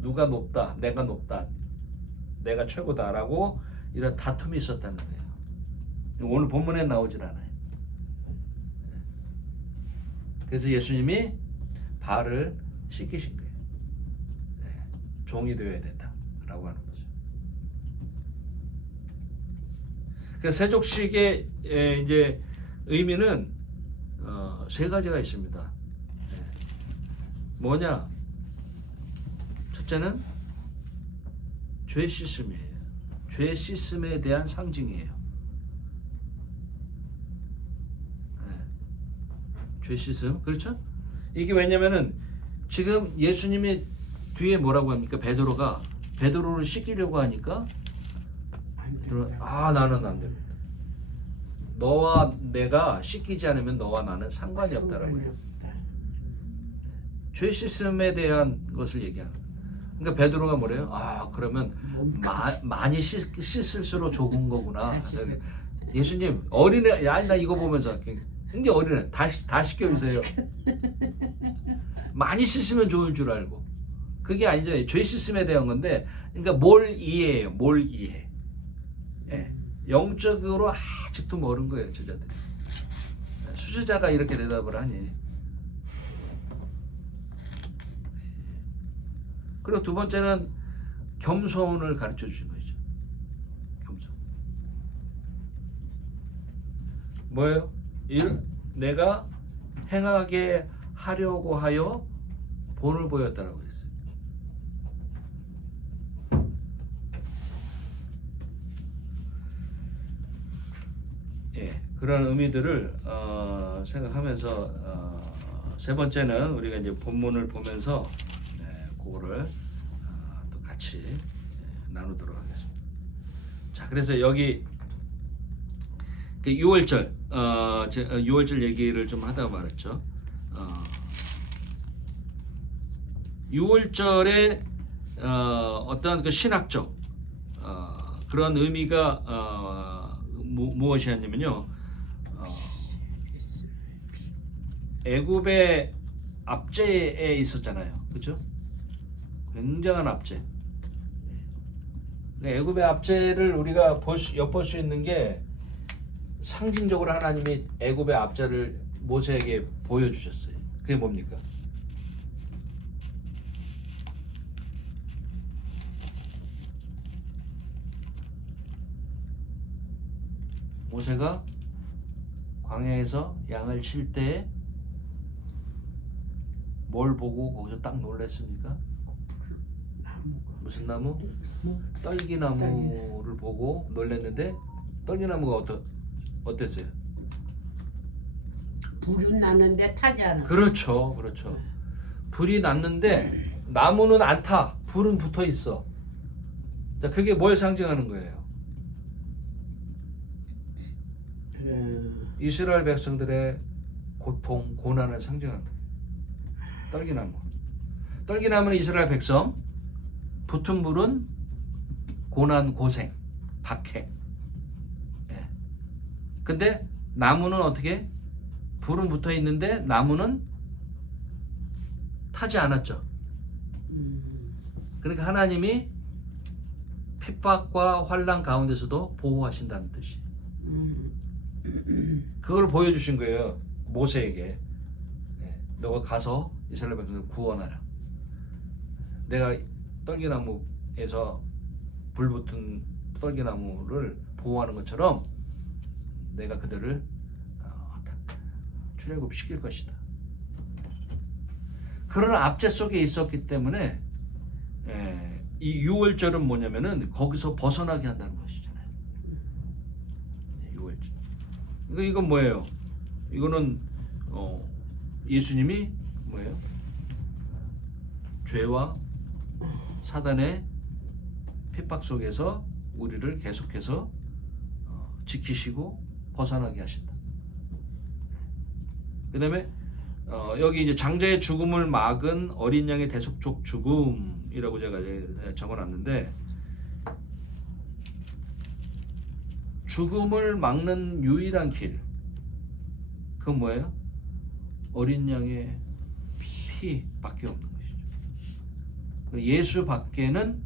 누가 높다, 내가 높다, 내가 최고다라고 이런 다툼이 있었다는 거예요. 오늘 본문에 나오질 않아요. 그래서 예수님이 발을 씻기신 거예요. 종이 되어야 된다라고 하는 거죠. 그 세족식의 이제 의미는 세 가지가 있습니다. 뭐냐? 첫째는 죄 씻음이에요. 죄 씻음에 대한 상징이에요. 죄 씻음, 그렇죠? 이게 왜냐면은 지금 예수님이 뒤에 뭐라고 합니까? 베드로를 씻기려고 하니까 나는 안 됩니다. 너와 내가 씻기지 않으면 너와 나는 상관이 없다라고 해요. 죄 씻음에 대한 것을 얘기하는 거예요. 그러니까 베드로가 뭐래요? 그러면 많이 씻을수록 좋은 거구나. 예수님 어린애, 나 이거 보면서 근데 어린애 다 씻겨주세요. 많이 씻으면 좋을 줄 알고. 그게 아니죠. 죄 씻음에 대한 건데, 그러니까 뭘 이해해요? 뭘 이해? 영적으로 아직도 모르는 거예요, 제자들이. 수제자가 이렇게 대답을 하니. 그리고 두 번째는 겸손을 가르쳐 주신 거죠. 겸손. 뭐예요? 내가 행하게 하려고 하여 본을 보였다라고 했어요. 그런 의미들을 생각하면서 세 번째는 우리가 이제 본문을 보면서 그거를 또 같이 나누도록 하겠습니다. 자, 그래서 여기 6월절 6월절 얘기를 좀 하다가 말았죠. 6월절에 어떤 그 신학적 그런 의미가 무엇이었냐면요. 애굽의 압제에 있었잖아요. 그렇죠? 굉장한 압제. 애굽의 압제를 우리가 엿볼 수 있는 게 상징적으로 하나님이 애굽의 압제를 모세에게 보여주셨어요. 그게 뭡니까? 모세가 광야에서 양을 칠 때 뭘 보고 거기서 딱 놀랐습니까? 무슨 나무? 떨기나무를 보고 놀랐는데 떨기나무가 어땠어요? 불은 났는데 타지 않아. 그렇죠. 불이 났는데 나무는 안 타. 불은 붙어 있어. 자, 그게 뭘 상징하는 거예요? 이스라엘 백성들의 고통, 고난을 상징하는 거예요. 떨기나무는 이스라엘 백성, 붙은 불은 고난, 고생, 박해. 근데 나무는 어떻게? 불은 붙어 있는데 나무는 타지 않았죠. 그러니까 하나님이 핍박과 환난 가운데서도 보호하신다는 뜻이. 그걸 보여주신 거예요. 모세에게. 너가 가서 이스라엘 백성을 구원하라. 내가 떨기나무에서 불붙은 떨기나무를 보호하는 것처럼 내가 그들을 출애굽시킬 것이다. 그런 압제 속에 있었기 때문에 이 6월절은 뭐냐면은 거기서 벗어나게 한다는 것이잖아요. 6월절. 이건 뭐예요? 이거는 예수님이 뭐예요? 죄와 사단의 핍박 속에서 우리를 계속해서 지키시고 벗어나게 하신다. 그 다음에 여기 이제 장자의 죽음을 막은 어린 양의 대속적 죽음이라고 제가 적어놨는데, 죽음을 막는 유일한 길, 그건 뭐예요? 어린 양의 피밖에 없는 것이죠. 예수 밖에는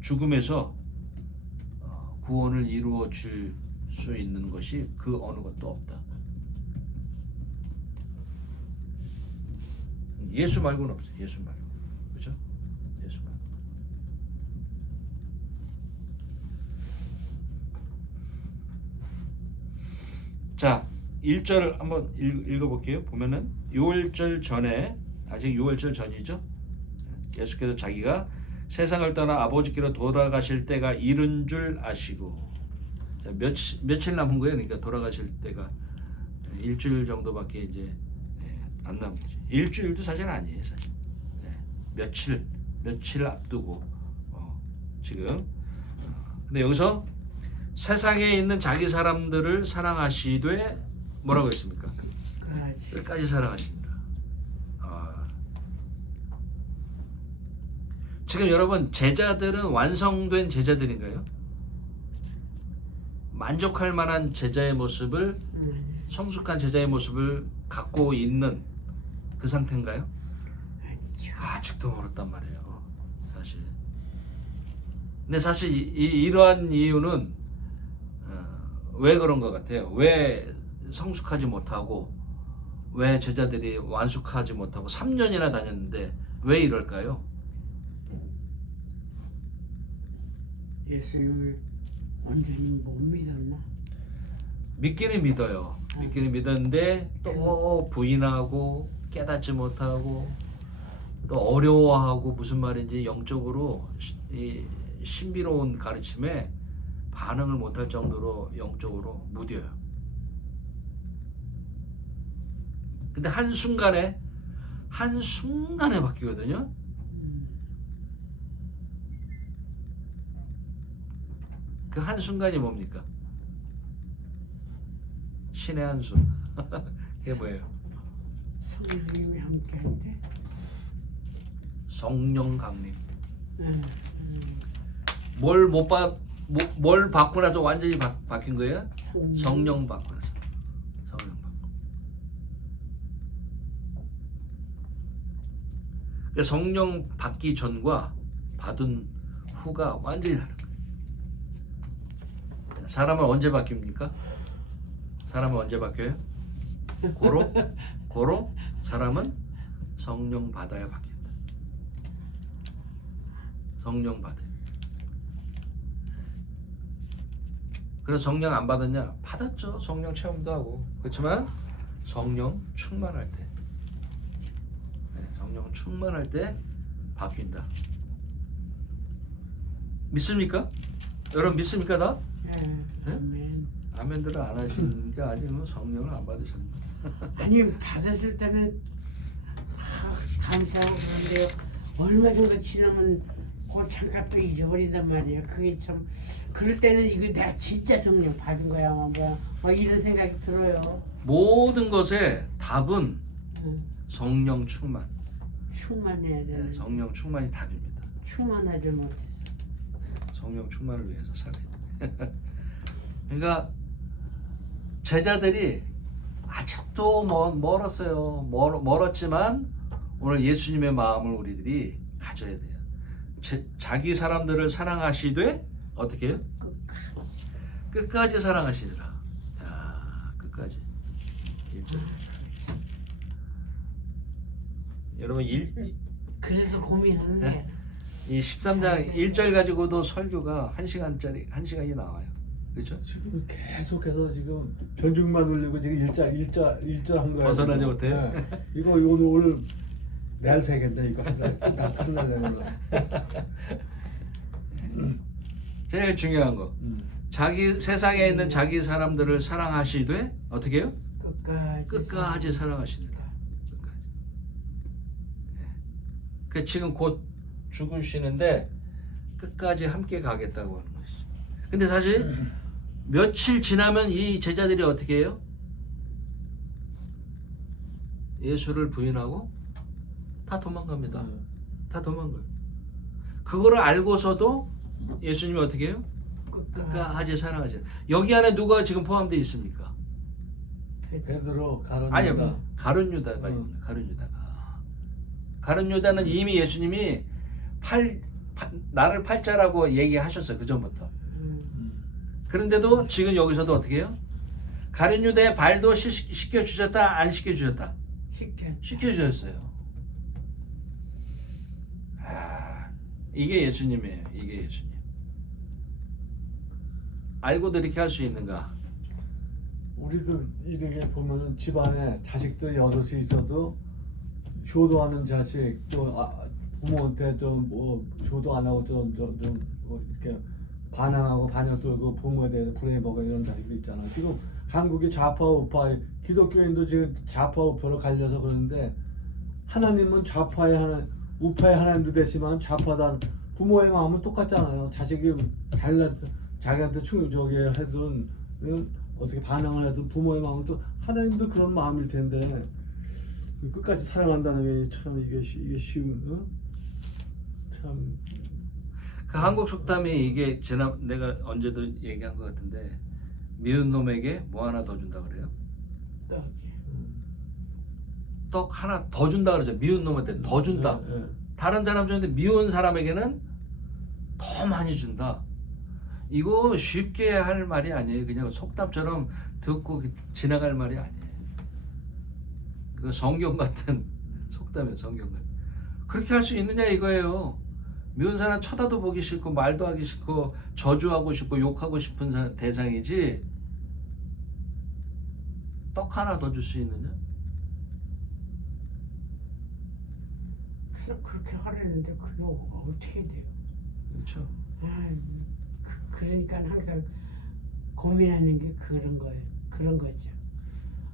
죽음에서 구원을 이루어 줄 수 있는 것이 그 어느 것도 없다. 예수 말고는 없어요. 예수 말고. 그렇죠? 예수 말고. 자, 1절 한번 읽어볼게요. 보면은 6월절 전에, 아직 6월절 전이죠. 예수께서 자기가 세상을 떠나 아버지께로 돌아가실 때가 이른 줄 아시고, 자, 며칠 남은 거예요. 그러니까 돌아가실 때가 일주일 정도밖에 이제 안 남은 거죠. 일주일도 사실 아니에요, 사실. 며칠 앞두고 지금. 근데 여기서 세상에 있는 자기 사람들을 사랑하시되 뭐라고 했습니까? 끝까지 사랑하신다. 지금 여러분, 제자들은 완성된 제자들인가요? 만족할 만한 제자의 모습을, 성숙한 제자의 모습을 갖고 있는 그 상태인가요? 아니죠. 아직도 멀었단 말이에요, 사실. 근데 사실 이러한 이유는 왜 그런 것 같아요? 왜 성숙하지 못하고, 왜 제자들이 완숙하지 못하고 3년이나 다녔는데 왜 이럴까요? 예수님을 온전히 못 믿었나? 믿기는 믿어요. 믿기는 믿었는데 또 부인하고 깨닫지 못하고 또 어려워하고, 무슨 말인지 영적으로 이 신비로운 가르침에 반응을 못할 정도로 영적으로 무뎌요. 근데 한순간에 바뀌거든요. 그 한순간이 뭡니까? 신의 한순. 그게 뭐예요? 성령님이 함께할 때. 성령 강림. 뭘 받고 나서 완전히 바뀐 거예요? 성령 받고 나서. 성령 받고. 그러니까 성령 받기 전과 받은 후가 완전히 다른 거예요. 사람은 언제 바뀝니까? 사람은 언제 바뀌어요? 고로 사람은 성령 받아야 바뀐다. 성령 받아요. 그래서 성령 안 받았냐? 받았죠. 성령 체험도 하고. 그렇지만 성령 충만할 때, 성령 충만할 때 바뀐다. 믿습니까? 여러분 믿습니까 다? 아멘. 아멘들을 안 하시니까 아직 성령을 안 받으셨네. 아니, 받았을 때는 감사하고 그런데요, 얼마 정도 지나면 그 잠깐 또 잊어버린단 말이에요. 그게 참, 그럴 때는 이거 내가 진짜 성령 받은 거야 뭐야, 이런 생각이 들어요. 모든 것의 답은 성령 충만. 충만해야 돼. 성령 충만이 답입니다. 충만하지 못해서. 성령 충만을 위해서 살아야 돼. 그러니까 제자들이 아직도 멀었어요. 멀었지만 오늘 예수님의 마음을 우리들이 가져야 돼요. 자기 사람들을 사랑하시되 어떻게 해요? 끝까지 사랑하시더라. 야, 끝까지. 1절. 여러분 그래서 고민하는 거야. 이 13장 1절 가지고도 설교가 1시간이 나와요. 그렇죠? 지금 계속해서 지금 변죽만 올리고 지금 일자 한 거예요. 벗어나지 못해요? 이거 오늘 내일 새겠네 이거 나 끝나네 오늘. 제일 중요한 거. 자기 세상에 있는 자기 사람들을 사랑하시되 어떻게 해요? 끝까지 사랑하시느라. 끝까지. 그 지금 곧 죽으시는데 끝까지 함께 가겠다고 하는 것이죠. 근데 사실 며칠 지나면 이 제자들이 어떻게 해요? 예수를 부인하고 다 도망갑니다. 네. 다 도망가요. 그거를 알고서도 예수님이 어떻게 해요? 끝까지 사랑하시는. 여기 안에 누가 지금 포함되어 있습니까? 베드로 가론 아니요. 유다. 가룟 유다가 있는 가룟 유다가. 가룟 유다는 이미 예수님이 나를 팔자라고 얘기하셨어요. 그 전부터. 그런데도 지금 여기서도 어떻게 해요? 가룟 유다의 발도 씻겨 주셨다, 안 씻겨 주셨다? 씻겨 주셨어요. 이게 예수님이에요. 이게 예수님. 알고도 이렇게 할 수 있는가? 우리도 이렇게 보면은 집안에 자식들 여럿이 있어도 효도하는 자식 또 부모한테 좀 뭐 효도 안 하고 뭐 이렇게 반항하고 반역 들고 부모에 대해서 불행해보고 이런 자식들 있잖아. 지금 한국의 좌파 우파 기독교인도 지금 좌파 우파로 갈려서 그러는데 하나님은 좌파의 하나 우파의 하나님도 되지만 좌파다 부모의 마음은 똑같잖아요. 자식이 잘나서 자기한테 저기 해도 어떻게 반항을 해도 부모의 마음은 또 하나님도 그런 마음일 텐데 끝까지 사랑한다는 게 참 이게 쉬운 참. 그 한국 속담이 이게 내가 언제도 얘기한 것 같은데 미운 놈에게 뭐 하나 더 준다 그래요? 떡 하나 더 준다 그러죠. 미운 놈한테 더 준다. 네. 다른 사람 주는데 미운 사람에게는 더 많이 준다. 이거 쉽게 할 말이 아니에요. 그냥 속담처럼 듣고 지나갈 말이 아니에요. 이거 성경 같은 속담이에요. 성경 같은. 그렇게 할 수 있느냐 이거예요. 미운 사람 쳐다도 보기 싫고 말도 하기 싫고 저주하고 싶고 욕하고 싶은 대상이지 떡 하나 더 줄 수 있느냐? 그래서 그렇게 하려는데 그게 어떻게 돼요? 그렇죠. 그러니까 항상 고민하는 게 그런 거죠.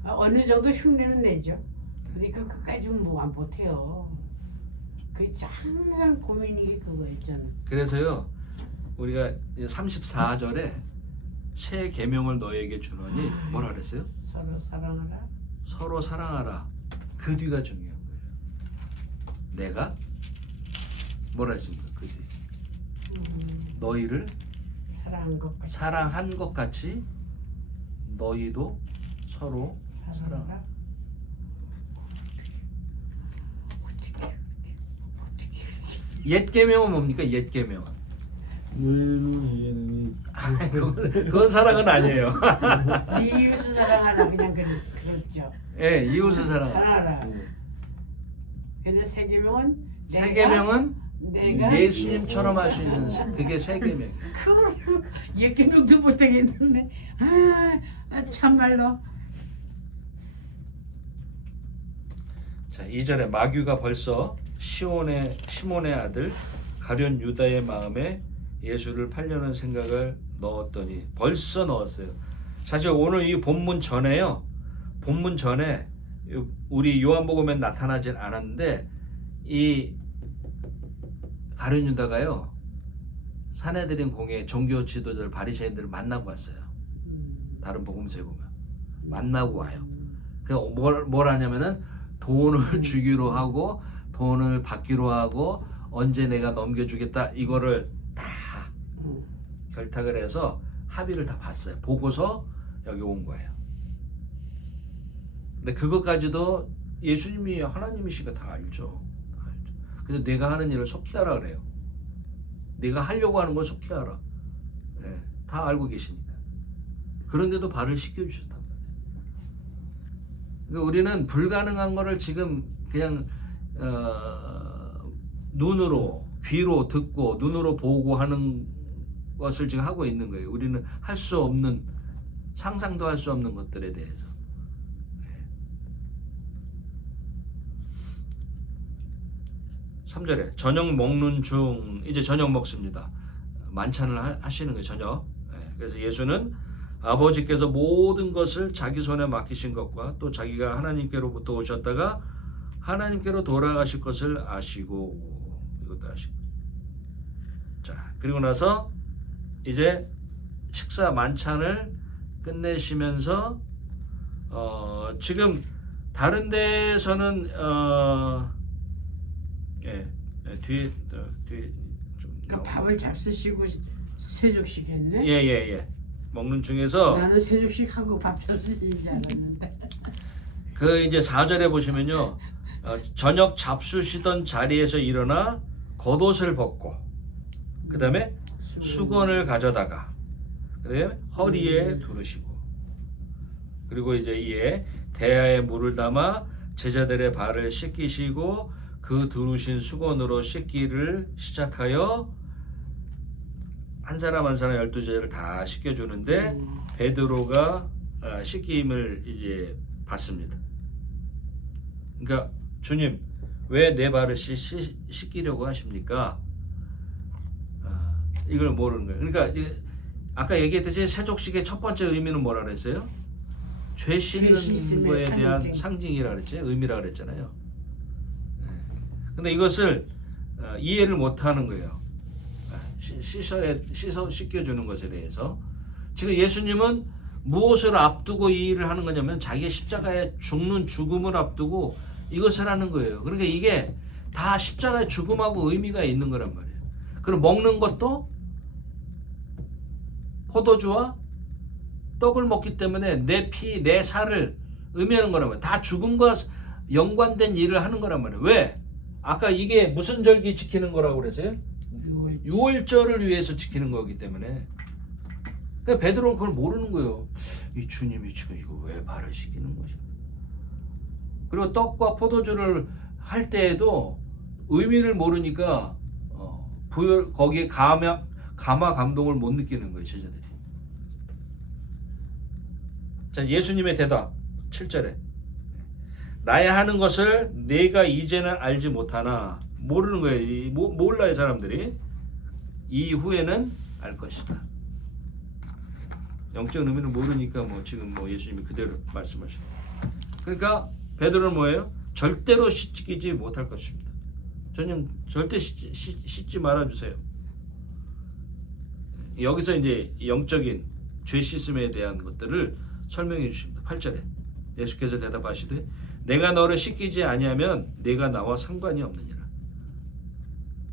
어느 정도 흉내는 내죠. 그러니까 그까지는 뭐 안 못해요. 그게 항상 고민이 그거였잖아. 그래서요 우리가 34절에 새 계명을 너에게 주노니 뭐라 그랬어요? 서로 사랑하라. 서로 사랑하라. 그 뒤가 중요한 거예요. 내가 뭐라 했습니까? 그 뒤. 너희를 사랑한 것 같이 너희도 서로 사랑하라. 옛 계명은 뭡니까? 옛 계명은 그건 사랑은 아니에요. 네 이웃을 사랑하라 그냥 그렇죠. 예, 이웃을 사랑하라. 사랑하라. 근데 세 계명은 세 계명은 내가 예수님처럼 할 수 있는 그게 세 계명이에요. 그걸 옛 계명도 못하겠는데 참말로. 자, 2절에 마귀가 벌써 시몬의 아들 가룟 유다의 마음에 예수를 팔려는 생각을 넣었더니 벌써 넣었어요. 사실 오늘 이 본문 전에 우리 요한복음에 나타나질 않았는데 이 가룟 유다가요 사내들인 공회 종교 지도자들 바리새인들을 만나고 왔어요. 다른 복음서에 보면 만나고 와요. 그 뭘 하냐면은 돈을 주기로 하고 돈을 받기로 하고 언제 내가 넘겨주겠다 이거를 다 결탁을 해서 합의를 다 봤어요. 보고서 여기 온 거예요. 근데 그것까지도 예수님이 하나님이시니까 다 알죠. 그래서 내가 하는 일을 속히 하라 그래요. 내가 하려고 하는 걸 속히 하라. 네, 다 알고 계시니까. 그런데도 발을 씻겨주셨단 말이에요. 그러니까 우리는 불가능한 거를 지금 그냥 눈으로 귀로 듣고 눈으로 보고 하는 것을 지금 하고 있는 거예요. 우리는 할 수 없는 상상도 할 수 없는 것들에 대해서. 네. 3절에 저녁 먹는 중 이제 저녁 먹습니다. 만찬을 하시는 거예요. 저녁. 네. 그래서 예수는 아버지께서 모든 것을 자기 손에 맡기신 것과 또 자기가 하나님께로부터 오셨다가 하나님께로 돌아가실 것을 아시고 이것도 아시고. 자, 그리고 나서 이제 식사 만찬을 끝내시면서 지금 다른 데서는 뒤에 좀 그러니까 밥을 잡수시고 세족식 했네. 예예예 먹는 중에서 나는 세족식 하고 밥 잡수신 줄 알았는데. 그 이제 4절에 보시면요 저녁 잡수시던 자리에서 일어나 겉옷을 벗고 그 다음에 수건을 가져다가 그다음에 허리에 두르시고 그리고 이제 이에 대야에 물을 담아 제자들의 발을 씻기시고 그 두르신 수건으로 씻기를 시작하여 한 사람 한 사람 12제자를 다 씻겨주는데 베드로가 씻김을 이제 받습니다. 그러니까 주님 왜 내 발을 씻기려고 하십니까? 이걸 모르는 거예요. 그러니까 이제 아까 얘기했듯이 세족식의 첫 번째 의미는 뭐라 그랬어요? 죄 씻는 씻음의 거에 대한 상징. 상징이라 그랬죠. 의미라 그랬잖아요. 근데 이것을 이해를 못 하는 거예요. 씻겨주는 것에 대해서. 지금 예수님은 무엇을 앞두고 이 일을 하는 거냐면 자기의 십자가에 죽는 죽음을 앞두고 이것을 하는 거예요. 그러니까 이게 다 십자가의 죽음하고 의미가 있는 거란 말이에요. 그리고 먹는 것도 포도주와 떡을 먹기 때문에 내 피, 내 살을 의미하는 거란 말이에요. 다 죽음과 연관된 일을 하는 거란 말이에요. 왜? 아까 이게 무슨 절기 지키는 거라고 그랬어요? 유월절을 위해서 지키는 거기 때문에. 그러니까 베드로는 그걸 모르는 거예요. 이 주님이 지금 이거 왜 발을 씻기는 것인가? 그리고 떡과 포도주를 할 때에도 의미를 모르니까 거기에 감화 감동을 못 느끼는 거예요, 제자들이. 자, 예수님의 대답 7절에 나의 하는 것을 내가 이제는 알지 못하나 모르는 거예요. 몰라요, 사람들이. 이후에는 알 것이다. 영적 의미를 모르니까 지금 예수님이 그대로 말씀하시는. 그러니까 베드로는 뭐예요? 절대로 씻기지 못할 것입니다. 주님 절대 씻지 말아 주세요. 여기서 이제 영적인 죄 씻음에 대한 것들을 설명해 주십니다. 8절에 예수께서 대답하시되 내가 너를 씻기지 아니하면 내가 나와 상관이 없느니라.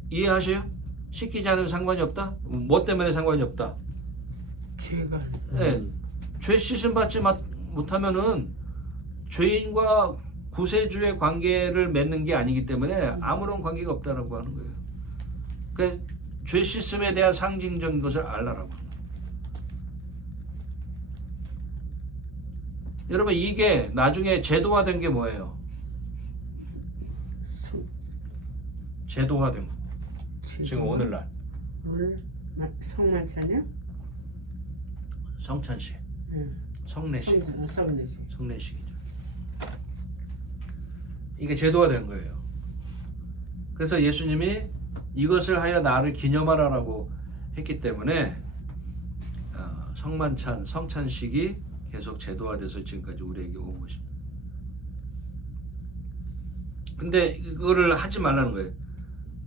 이해하셔요? 씻기지 않으면 상관이 없다? 뭐 때문에 상관이 없다? 죄가. 네, 죄 씻음 받지 못하면은 죄인과 구세주의 관계를 맺는 게 아니기 때문에 아무런 관계가 없다라고 하는 거예요. 그러니까 죄 씻음에 대한 상징적인 것을 알라라고 하는 거예요. 여러분 이게 나중에 제도화된 게 뭐예요? 제도화된 거. 지금 오늘날 오늘 성만찬이요? 성찬식, 성례식, 성례식. 성례식이죠. 이게 제도화된 거예요. 그래서 예수님이 이것을 하여 나를 기념하라라고 했기 때문에 성만찬, 성찬식이 계속 제도화돼서 지금까지 우리에게 온 것입니다. 근데 그거를 하지 말라는 거예요.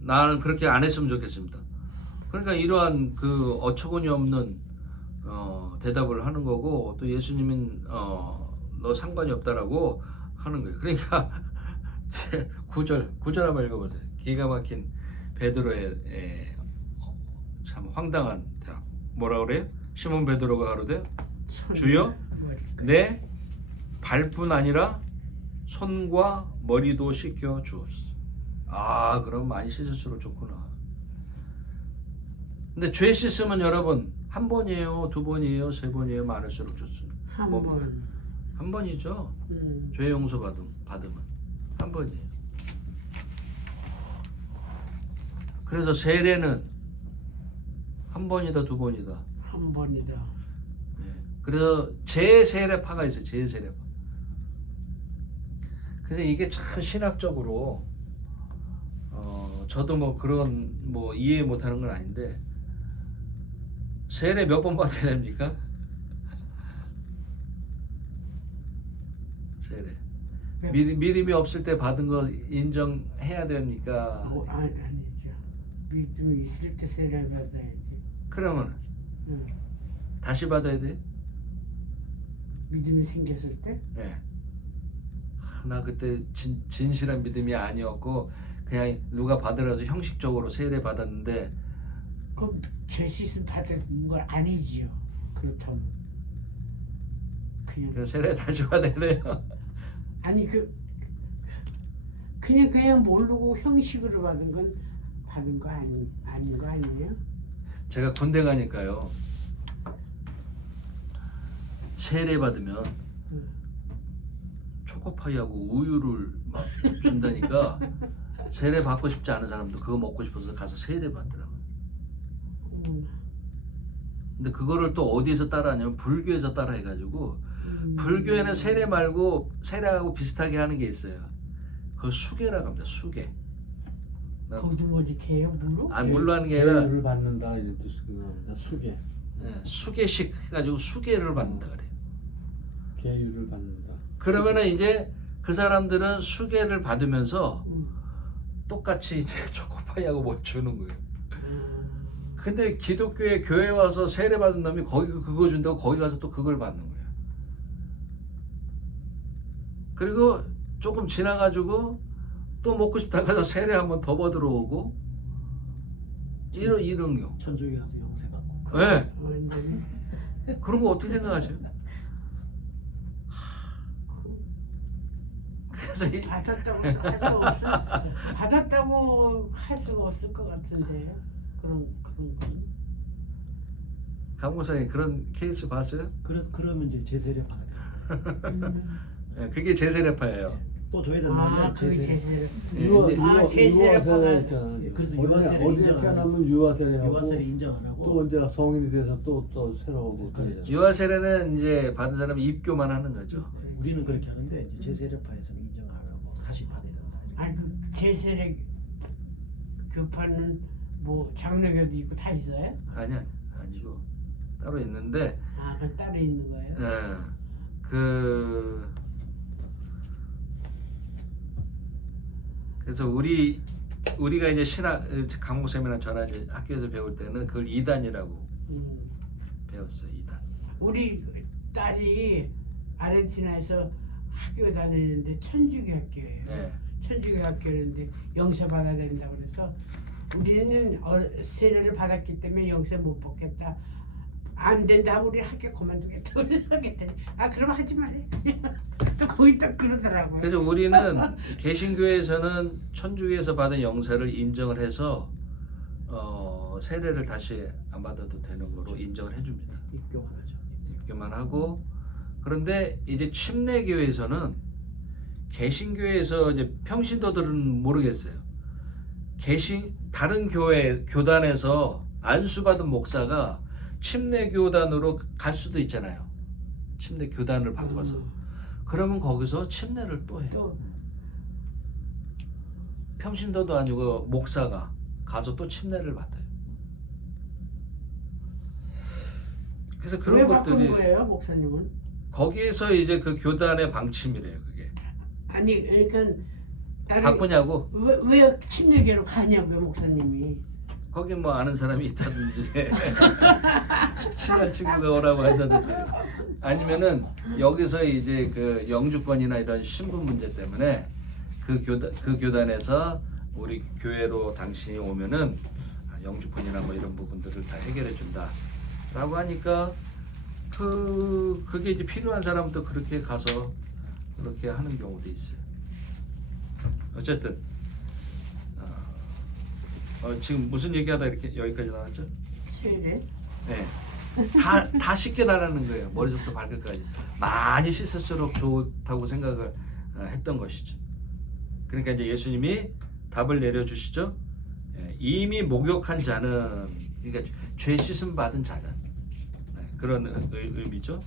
나는 그렇게 안 했으면 좋겠습니다. 그러니까 이러한 그 어처구니 없는 대답을 하는 거고 또 예수님은 너 상관이 없다라고 하는 거예요. 그러니까 9절 한번 읽어보세요. 기가 막힌 베드로의 참 황당한 대답. 뭐라 그래요? 시몬 베드로가 가로되 주여 내 발뿐 아니라 손과 머리도 씻겨 주옵소서. 아 그럼 많이 씻을수록 좋구나. 근데 죄 씻으면 여러분 한 번이에요, 두 번이에요, 세 번이에요, 많을수록 좋습니다. 한 번. 한 번이죠. 죄 용서 받으면 한 번이에요. 그래서 세례는 한 번이다, 두 번이다. 한 번이다. 네. 그래서 제세례파가 있어요. 제세례파. 그래서 이게 참 신학적으로 저도 그런 이해 못하는 건 아닌데 세례 몇 번 받아야 됩니까? 세례. 믿음이 없을 때 받은 거 인정해야 됩니까? 아니죠. 믿음이 있을 때 세례 받아야지. 그러면 다시 받아야 돼? 믿음이 생겼을 때? 네. 나 그때 진실한 믿음이 아니었고 그냥 누가 받으라서 형식적으로 세례 받았는데 그럼 죄 씻음 받은 건 아니지요. 그렇다면 그냥 그 세례 다시 받아야 돼요. 아니 그냥 모르고 형식으로 받은 거 아닌 거 아니에요? 제가 군대 가니까요. 세례 받으면 초코파이하고 우유를 막 준다니까 세례 받고 싶지 않은 사람도 그거 먹고 싶어서 가서 세례 받더라고요. 근데 그거를 또 어디에서 따라하냐면 불교에서 따라해가지고 불교에는 세례 말고 세례하고 비슷하게 하는 게 있어요. 그거 수계라고 합니다. 수계. 거기도 뭐지 개요 물로? 아 물로 하는 게 아니라 계율을 받는다 이런 뜻이구나. 수계. 수계식 해가지고 수계를 받는다 그래요. 계율을 받는다. 그러면은 이제 그 사람들은 수계를 받으면서 똑같이 이제 초코파이하고 뭐 주는 거예요. 근데 기독교에 교회 와서 세례 받은 놈이 거기 그거 준다고 거기 가서 또 그걸 받는 거예요. 그리고 조금 지나가지고 또 먹고 싶다 가서 세례 한번 더 받으러 오고 이런 경우. 천주교 가서 영세 받고. 네. 완전히 그런 거 어떻게 생각하세요? 그래서 받았다고 할 수가 없을 것 같은데 그런 건. 강목사님 그런 케이스 봤어요? 그래서 그러면 이제 제세례 받아야 돼. 네, 그게 제세례파예요. 또 줘야 된다면 그게 제세례. 제세례. 유아세례 제세례파가 있잖아. 예, 그래서 어린애 유아세례 태어나면 유아세례하고 유아세례 인정 안 하고. 또 이제 성인이 돼서 또 새로 오고 그러잖아. 유아세례는 이제 받은 사람이 입교만 하는 거죠. 우리는 그렇게 하는데 이제 제세례파에서는 인정 안 하고 다시 받아야 된다. 아니 그 제세례 교파는 뭐 장로교도 있고 다 있어요? 아니고 따로 있는데 그건 따로 있는 거예요? 그래서 우리가 이제 신학 강목쌤이랑 저랑 이제 학교에서 배울 때는 그걸 이단이라고 배웠어요. 이단. 우리 딸이 아르헨티나에서 학교 다니는데 천주교 학교예요. 네. 천주교 학교인데 영세 받아야 된다 그래서 우리는 세례를 받았기 때문에 영세 못 받겠다. 안 된다 하고 우리 학교 그만두겠다 그래서 하겠더니 그럼 하지 말래. 또 거기 딱 그러더라고요. 그래서 우리는 개신교에서는 천주교에서 받은 영세를 인정을 해서 세례를 다시 안 받아도 되는 거로 인정을 해줍니다. 입교만 하죠. 입교만 하고 그런데 이제 침례교에서는 개신교에서 이제 평신도들은 모르겠어요. 다른 교단에서 안수받은 목사가 침례교단으로 갈 수도 있잖아요. 침례교단을 바꿔서. 그러면 거기서 침례를 또 해요. 또 평신도도 아니고 목사가 가서 또 침례를 받아요. 그래서 그런 왜 것들이 바꾸는 거예요, 목사님은? 거기에서 이제 그 교단의 방침이래요. 그게 아니 그러니까 다른 바꾸냐고. 왜 침례교로 가냐고요, 목사님이? 거기 뭐 아는 사람이 있다든지 친한 친구가 오라고 한다든지 아니면은 여기서 이제 그 영주권이나 이런 신분 문제 때문에 그 교단에서 우리 교회로 당신이 오면은 영주권이나 뭐 이런 부분들을 다 해결해 준다라고 하니까 그게 이제 필요한 사람도 그렇게 가서 그렇게 하는 경우도 있어요. 어쨌든 지금 무슨 얘기하다 이렇게 여기까지 나왔죠? 세례? 네. 다 씻겨달라는 거예요. 머리부터 발끝까지. 많이 씻을수록 좋다고 생각을 했던 것이죠. 그러니까 이제 예수님이 답을 내려주시죠. 이미 목욕한 자는, 그러니까 죄 씻음 받은 자는, 그런 의미죠.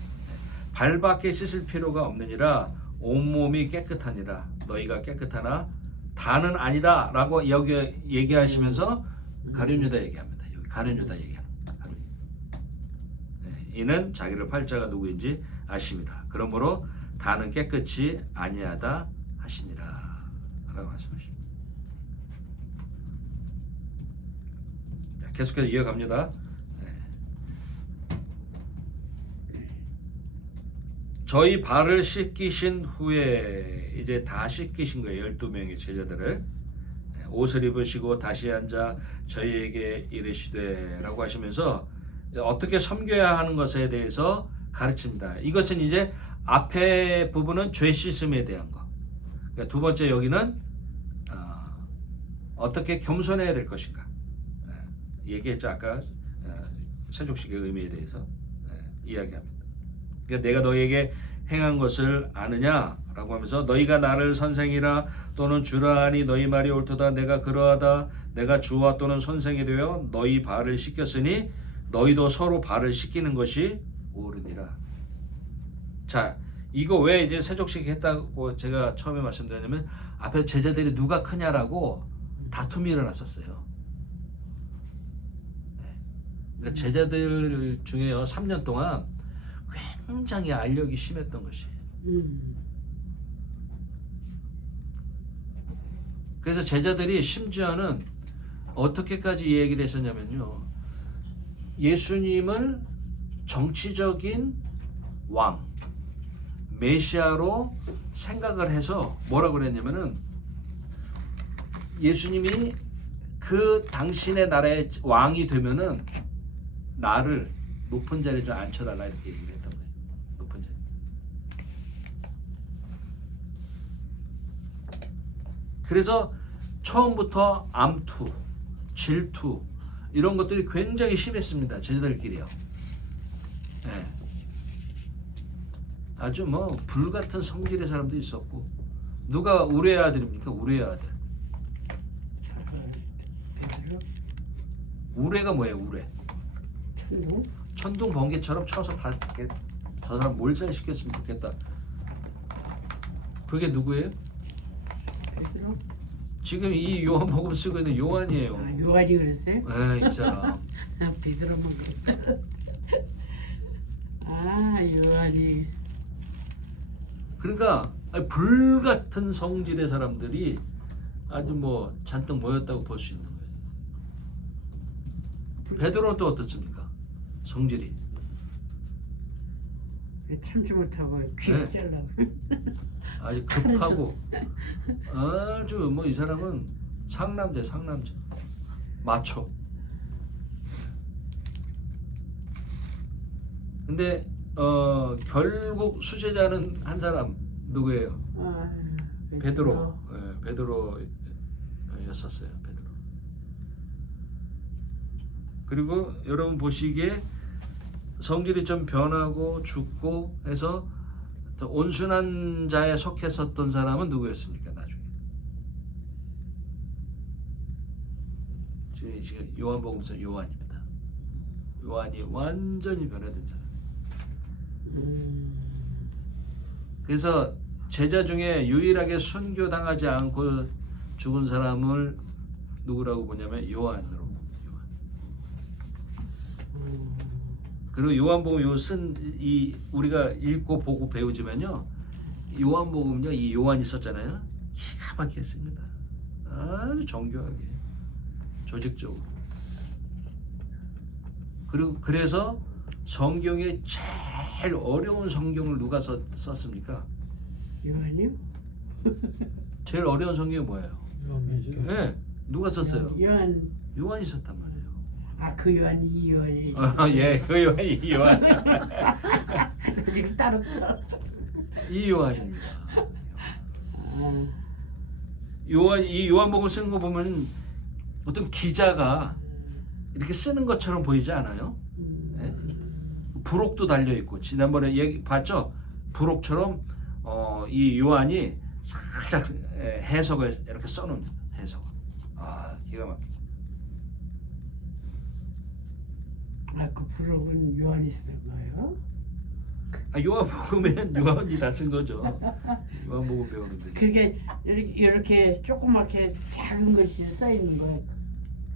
발밖에 씻을 필요가 없느니라 온몸이 깨끗하니라. 너희가 깨끗하나 다는 아니다 라고 여기 얘기하시면서 가룟 유다 얘기합니다. 여기 가룟 유다 얘기하는 가룟. 이는 자기를 팔자가 누구인지 아심이라. 그러므로 다는 깨끗이 아니하다 하시니라 라고 말씀하십니다. 자, 계속해서 이어갑니다. 저희 발을 씻기신 후에 이제 다 씻기신 거예요. 12명의 제자들을. 옷을 입으시고 다시 앉아 저희에게 이르시되 라고 하시면서 어떻게 섬겨야 하는 것에 대해서 가르칩니다. 이것은 이제 앞에 부분은 죄 씻음에 대한 거. 그러니까 두 번째 여기는 어떻게 겸손해야 될 것인가. 얘기했죠 아까 세족식의 의미에 대해서 이야기합니다. 그러니까 내가 너희에게 행한 것을 아느냐라고 하면서 너희가 나를 선생이라 또는 주라 하니 너희 말이 옳도다. 내가 그러하다. 내가 주와 또는 선생이 되어 너희 발을 씻겼으니 너희도 서로 발을 씻기는 것이 옳으니라. 자, 이거 왜 이제 세족식 했다고 제가 처음에 말씀드렸냐면 앞에 제자들이 누가 크냐라고 다툼이 일어났었어요. 그러니까 제자들 중에요 3년 동안 굉장히 알력이 심했던 것이. 그래서 제자들이 심지어는 어떻게까지 이 얘기를 했었냐면요. 예수님을 정치적인 왕, 메시아로 생각을 해서 뭐라고 그랬냐면은 예수님이 그 당신의 나라의 왕이 되면은 나를 높은 자리에 좀 앉혀달라 이렇게 얘기를 했던 거예요. 높은 자리. 그래서 처음부터 암투, 질투 이런 것들이 굉장히 심했습니다. 제자들끼리요. 네. 아주 뭐 불같은 성질의 사람도 있었고 누가 우레의 아들입니까? 우레의 아들. 우레가 뭐예요? 우레. 천둥 번개처럼 쳐서 다 이렇게 저 사람 몰살시켰으면 좋겠다. 그게 누구예요? 베드로? 지금 이 요한복음 쓰고 있는 요한이에요. 아, 요한이 그랬어요? 네, 이 사람. 베드로만 그랬다. 아, 요한이. 그러니까 불같은 성질의 사람들이 아주 뭐 잔뜩 모였다고 볼 수 있는 거예요. 베드로는 또 어떻습니까? 성질이. 참지 못하고 귀 네. 잘라. 아주 급하고 아주 뭐 이 사람은 상남자 마초. 근데 결국 수제자는 한 사람 누구예요? 아, 베드로. 베드로였었어요. 베드로. 그리고 여러분 보시기에 성질이 좀 변하고 죽고 해서 온순한 자에 속했었던 사람은 누구였습니까? 나중에 지금 요한복음서 요한입니다. 요한이 완전히 변화된 사람. 그래서 제자 중에 유일하게 순교당하지 않고 죽은 사람을 누구라고 보냐면 요한으로. 그리고 요한복음 이 우리가 읽고 보고 배우지만요. 요한복음요 이 요한이 썼잖아요. 기가 막혔습니다. 아주 정교하게 조직적으로. 그리고 그래서 성경에 제일 어려운 성경을 누가 썼습니까? 요한이요? 제일 어려운 성경이 뭐예요? 요한계시록. 네, 누가 썼어요? 요한. 요한이 썼단 말이에요. 아, 그 요한이 이 요한이. 예, 그 요한이 이 요한. 지금 따로. 이 요한입니다. 아, 이 요한복음 쓰는 거 보면 어떤 기자가 이렇게 쓰는 것처럼 보이지 않아요? 네? 부록도 달려 있고 지난번에 얘기 봤죠? 부록처럼 이 요한이 살짝 해석을 이렇게 써놓습니다. 해석. 아, 기가 막혀. 아, 그 부록은 요한이 쓴 거예요? 아, 요한복음엔 요한이 다 쓴 거죠. 요한복음 배우는데. 그게 이렇게 조그맣게 작은 것이 써 있는 거예요.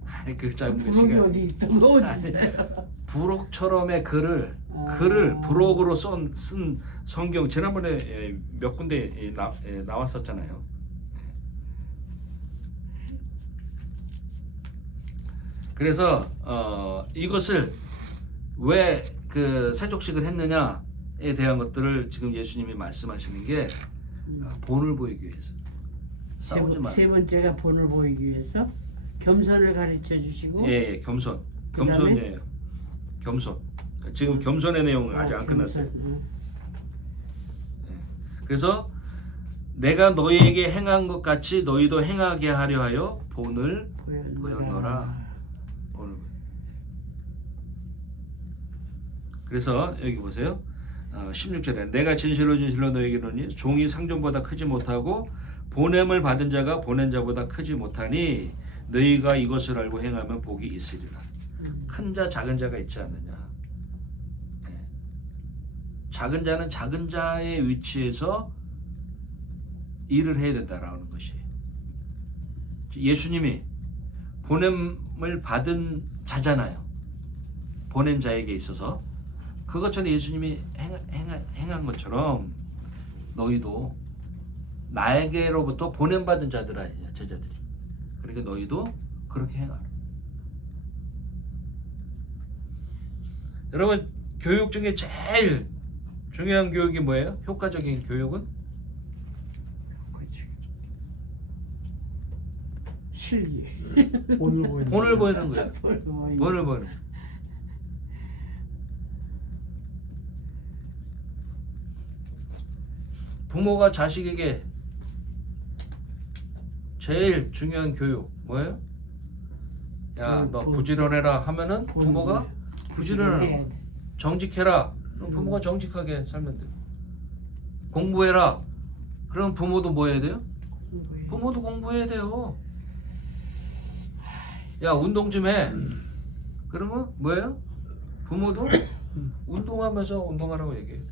아니 그 짧은 부록이 시간. 어디 있던 거 어디 있어요? 부록처럼의 글을 부록으로 쓴 성경 지난번에 몇 군데 나왔었잖아요. 그래서 이것을 왜 그 세족식을 했느냐? 대한 것들을 지금 예수님이 말씀하시는 게 본을 보이기 위해서. 싸우지 말고. 세 번째가 본을 보이기 위해서 겸손을 가르쳐 주시고. 예, 겸손. 그다음에? 겸손이에요. 겸손. 지금 겸손의 내용은 아직 안 끝났어요. 그래서 내가 너희에게 행한 것 같이 너희도 행하게 하려 하여 본을 보였노라. 본을. 그래서 여기 보세요. 16절에 내가 진실로 너희에게 이르노니 종이 상종보다 크지 못하고 보냄을 받은 자가 보낸 자보다 크지 못하니 너희가 이것을 알고 행하면 복이 있으리라. 큰 자 작은 자가 있지 않느냐. 작은 자는 작은 자의 위치에서 일을 해야 된다라는 것이. 예수님이 보냄을 받은 자잖아요. 보낸 자에게 있어서 그것처럼 예수님이 행한 것처럼 너희도 나에게로부터 보냄받은 자들 아니냐, 제자들이. 그러니까 너희도 그렇게 행하라. 여러분, 교육 중에 제일 중요한 교육이 뭐예요? 효과적인 교육은? 실기. 본을 보이는 본을 보이는 거예요. 본을 보이는 본을 보이는. 부모가 자식에게 제일 중요한 교육 뭐예요? 야, 너 부지런해라 하면은 부모가 부지런해라. 정직해라. 그럼 부모가 정직하게 살면 돼요. 공부해라. 그럼 부모도 뭐 해야 돼요? 부모도 공부해야 돼요. 야, 운동 좀 해. 그러면 뭐예요? 부모도 운동하면서 운동하라고 얘기해요.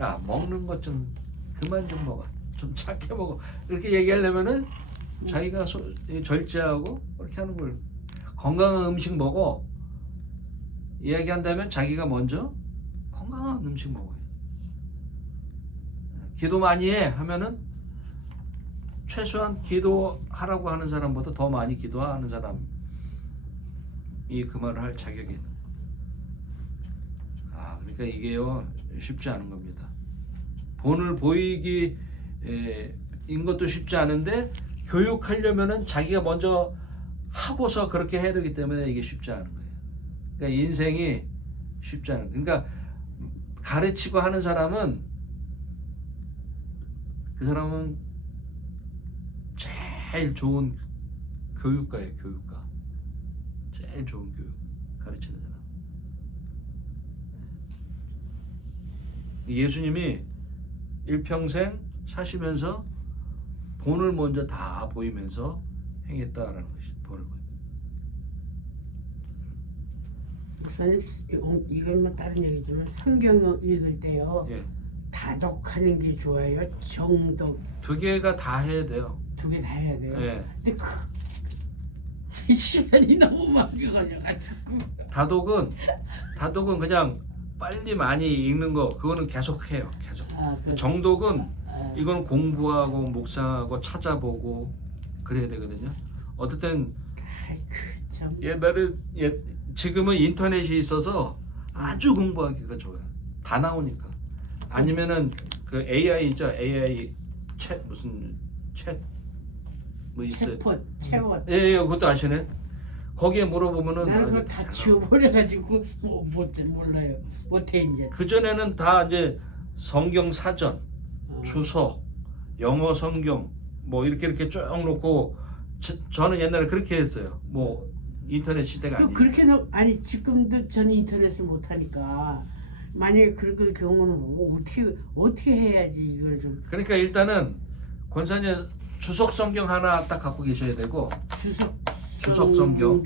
야, 먹는 것 좀 그만 좀 먹어. 좀 작게 먹어. 이렇게 얘기하려면은 자기가 절제하고 그렇게 하는 걸. 건강한 음식 먹어. 이야기한다면 자기가 먼저 건강한 음식 먹어요. 기도 많이 해 하면은 최소한 기도하라고 하는 사람보다 더 많이 기도하는 사람이 그 말을 할 자격이 있는 거예요. 그러니까 이게요 쉽지 않은 겁니다. 본을 보이기 인 것도 쉽지 않은데 교육하려면은 자기가 먼저 하고서 그렇게 해야 되기 때문에 이게 쉽지 않은 거예요. 그러니까 인생이 쉽지 않은 거예요. 그러니까 가르치고 하는 사람은 그 사람은 제일 좋은 교육가예요. 교육가. 제일 좋은 교육 가르치는 사람. 예수님이 일평생 사시면서 본을 먼저 다 보이면서 행했다라는 것이 본을 보여. 목사님 이건 다른 얘기지만 성경 읽을 때요. 예. 다독하는 게 좋아요. 정독 두 개가 다 해야 돼요. 두 개 다 해야 돼요. 예. 근데 시간이 너무 많이 걸려가지고. 다독은 그냥 빨리 많이 읽는 거 그거는 계속 해요. 계속. 정독은 이건 공부하고 묵상하고 찾아보고 그래야 되거든요. 어떨 땐 참. 지금은 인터넷이 있어서 아주 공부하기가 좋아요. 다 나오니까. 아니면은 그 AI 있죠. AI 챗 뭐 있어요. 채봇. 예, 그것도 아시네. 거기에 물어보면은 나는 그걸 다 지워버려가지고 몰라요. 못해 이제. 그 전에는 다 이제 성경 사전, 주석, 영어 성경 뭐 이렇게 쭉 놓고 저는 옛날에 그렇게 했어요. 뭐 인터넷 시대가 아니에요. 그렇게 아니 지금도 저는 인터넷을 못 하니까 만약에 그럴 경우는 어떻게 해야지 이걸 좀. 그러니까 일단은 권사님 주석 성경 하나 딱 갖고 계셔야 되고 주석 성경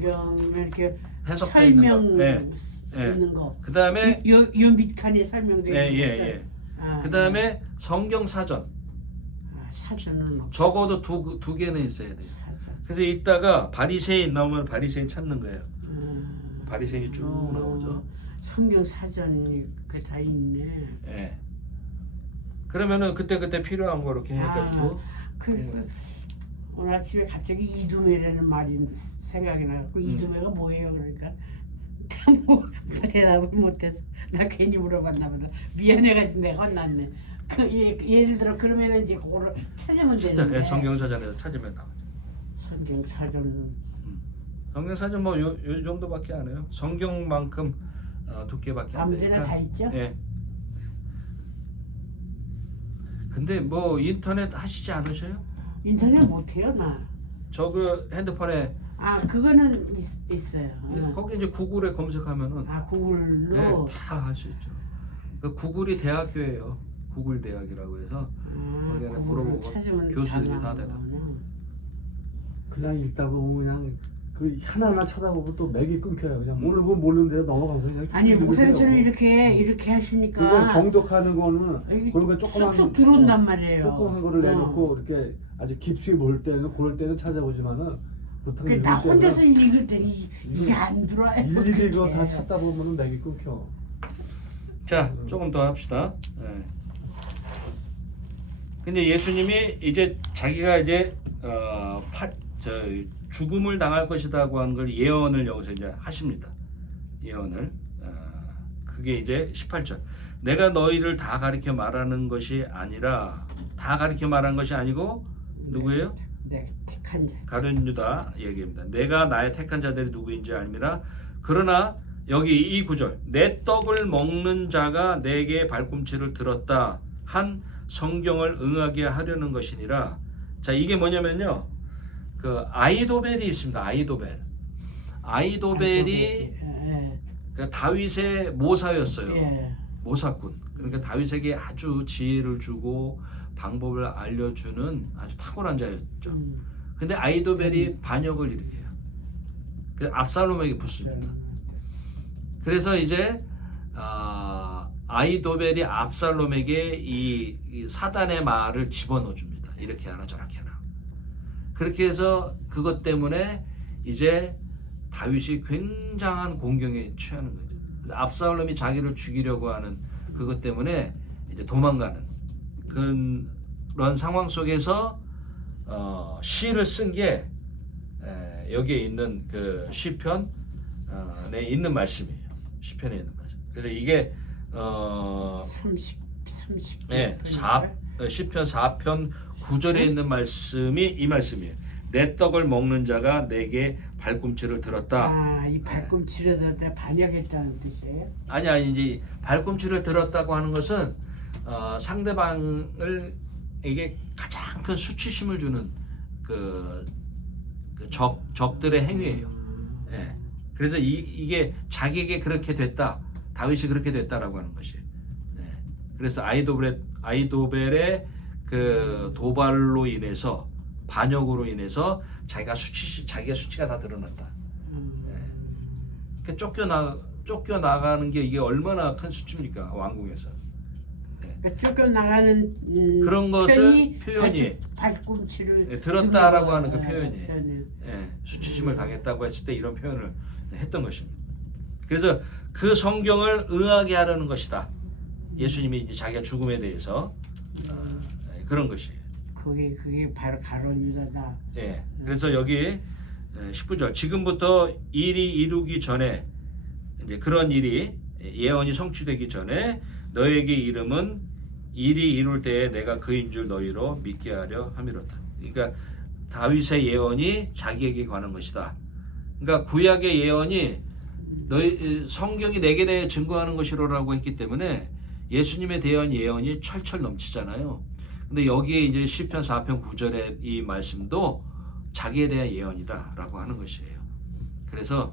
이렇게 해석돼 있는 설명 거. 있는 거. 그다음에 요 밑칸에 설명돼 있는 거. 그다음에 성경 사전. 사전은 없어. 적어도 두 개는 있어야 돼요. 그래서 읽다가 바리새인 나오면 바리새인 찾는 거예요. 바리새인이 쭉 나오죠. 성경 사전이 그 다 있네. 예. 그러면은 그때 필요한 거 이렇게 해가지고. 그래서 오늘 아침에 갑자기 이두매라는 말이 생각이 나고 이두매가 뭐예요? 그러니까 뭐 대답을 못해서 나 괜히 물어봤나 보다. 미안해가지고 내가 혼났네. 예를 들어 그러면은 이제 그거를 찾으면 되는데. 예, 성경사전에서 찾으면 나오죠. 성경사전. 성경사전 뭐 요 정도밖에 안 해요. 성경만큼 두께밖에 안 되니까. 아무데나 다 있죠? 예. 근데 뭐 인터넷 하시지 않으셔요? 인터넷 못해요 나. 저 그 핸드폰에 아 그거는 있어요. 거기 이제 구글에 검색하면은 아 구글로. 네, 다 할 수 있죠. 그 구글이 대학교예요. 구글 대학이라고 해서 거기에 구글로 물어보고 찾으면 교수들이 다 나오는 대답. 거구나. 그냥 읽다 보면 그냥 그 하나하나 쳐다보고 또 맥이 끊겨요. 그냥 모르면 모르는데 넘어가서 그냥 아니 읽게 목사님처럼 돼요. 이렇게 하시니까 그거 정독하는 거는 이게 그런 거 조그만 쏙쏙 들어온단 말이에요. 조그만 거를 어. 내놓고 이렇게 아주 깊이 볼 때는 그럴 때는 찾아보지만은 보통 그 읽을 나 혼자서 때는 읽을 때 이게 안 들어와요. 일일이 그거 그게. 다 찾다 보면은 맥이 끊겨. 자, 조금 더 합시다. 예. 근데 예수님이 이제 자기가 이제 죽음을 당할 것이다고 하는 걸 예언을 여기서 이제 하십니다. 예언을. 그게 이제 18절. 내가 너희를 다 가리켜 말하는 것이 아니라 다 가리켜 말하는 것이 아니고 누구예요? 네, 택한 자. 가룟 유다 얘기입니다. 내가 나의 택한 자들이 누구인지 알미라. 그러나 여기 이 구절 내 떡을 먹는 자가 내게 발꿈치를 들었다 한 성경을 응하게 하려는 것이니라. 자, 이게 뭐냐면요. 그 아이도벨이 있습니다. 아이도벨이 예. 그 다윗의 모사였어요. 예. 모사꾼. 그러니까 다윗에게 아주 지혜를 주고 방법을 알려주는 아주 탁월한 자였죠. 근데 아이도벨이 반역을 일으켜요. 그래서 압살롬에게 붙습니다. 그래서 이제 아이도벨이 압살롬에게 이 사단의 말을 집어넣어 줍니다. 이렇게 하나 저렇게 하나. 그렇게 해서 그것 때문에 이제 다윗이 굉장한 공경에 취하는 거죠. 그래서 압살롬이 자기를 죽이려고 하는 그것 때문에 이제 도망가는 그런 상황 속에서 시를 쓴 게 여기에 있는 그 시편에 있는 말씀이에요. 시편에 있는 말씀. 그래서 이게 30 네, 시편 4편 9절에 있는 말씀이 이 말씀이에요. 내 떡을 먹는 자가 내게 발꿈치를 들었다. 아, 이 발꿈치를 들었다 반역했다는 뜻이에요? 아니 이제 발꿈치를 들었다고 하는 것은 상대방을 에게 가장 큰 수치심을 주는 적들의 행위예요. 예. 그래서 이게 자기에게 그렇게 됐다. 다윗이 그렇게 됐다라고 하는 것이에요. 예. 그래서 아이도벨의 그 도발로 인해서 반역으로 인해서 자기가 수치가 다 드러났다. 그 쫓겨나가는 게 이게 얼마나 큰 수치입니까? 왕궁에서. 그러니까 쫓겨나가는 그런 것을 표현이 발꿈치를 들었다라고 하는 그 표현이에요. 표현을. 수치심을 당했다고 했을 때 이런 표현을 했던 것입니다. 그래서 그 성경을 응하게 하려는 것이다. 예수님이 이제 자기가 죽음에 대해서 그런 것이에요. 그게 바로 가룟 유다다. 예. 그래서 여기 19절 지금부터 일이 이루기 전에 이제 그런 일이 예언이 성취되기 전에 너에게 이름은 일이 이룰 때에 내가 그인 줄 너희로 믿게 하려 함이로다. 그러니까 다윗의 예언이 자기에게 관한 것이다. 그러니까 구약의 예언이 너희 성경이 내게 대해 증거하는 것이로라고 했기 때문에 예수님에 대한 예언이 철철 넘치잖아요. 근데 여기에 이제 시편 4편 9절의 이 말씀도 자기에 대한 예언이다라고 하는 것이에요. 그래서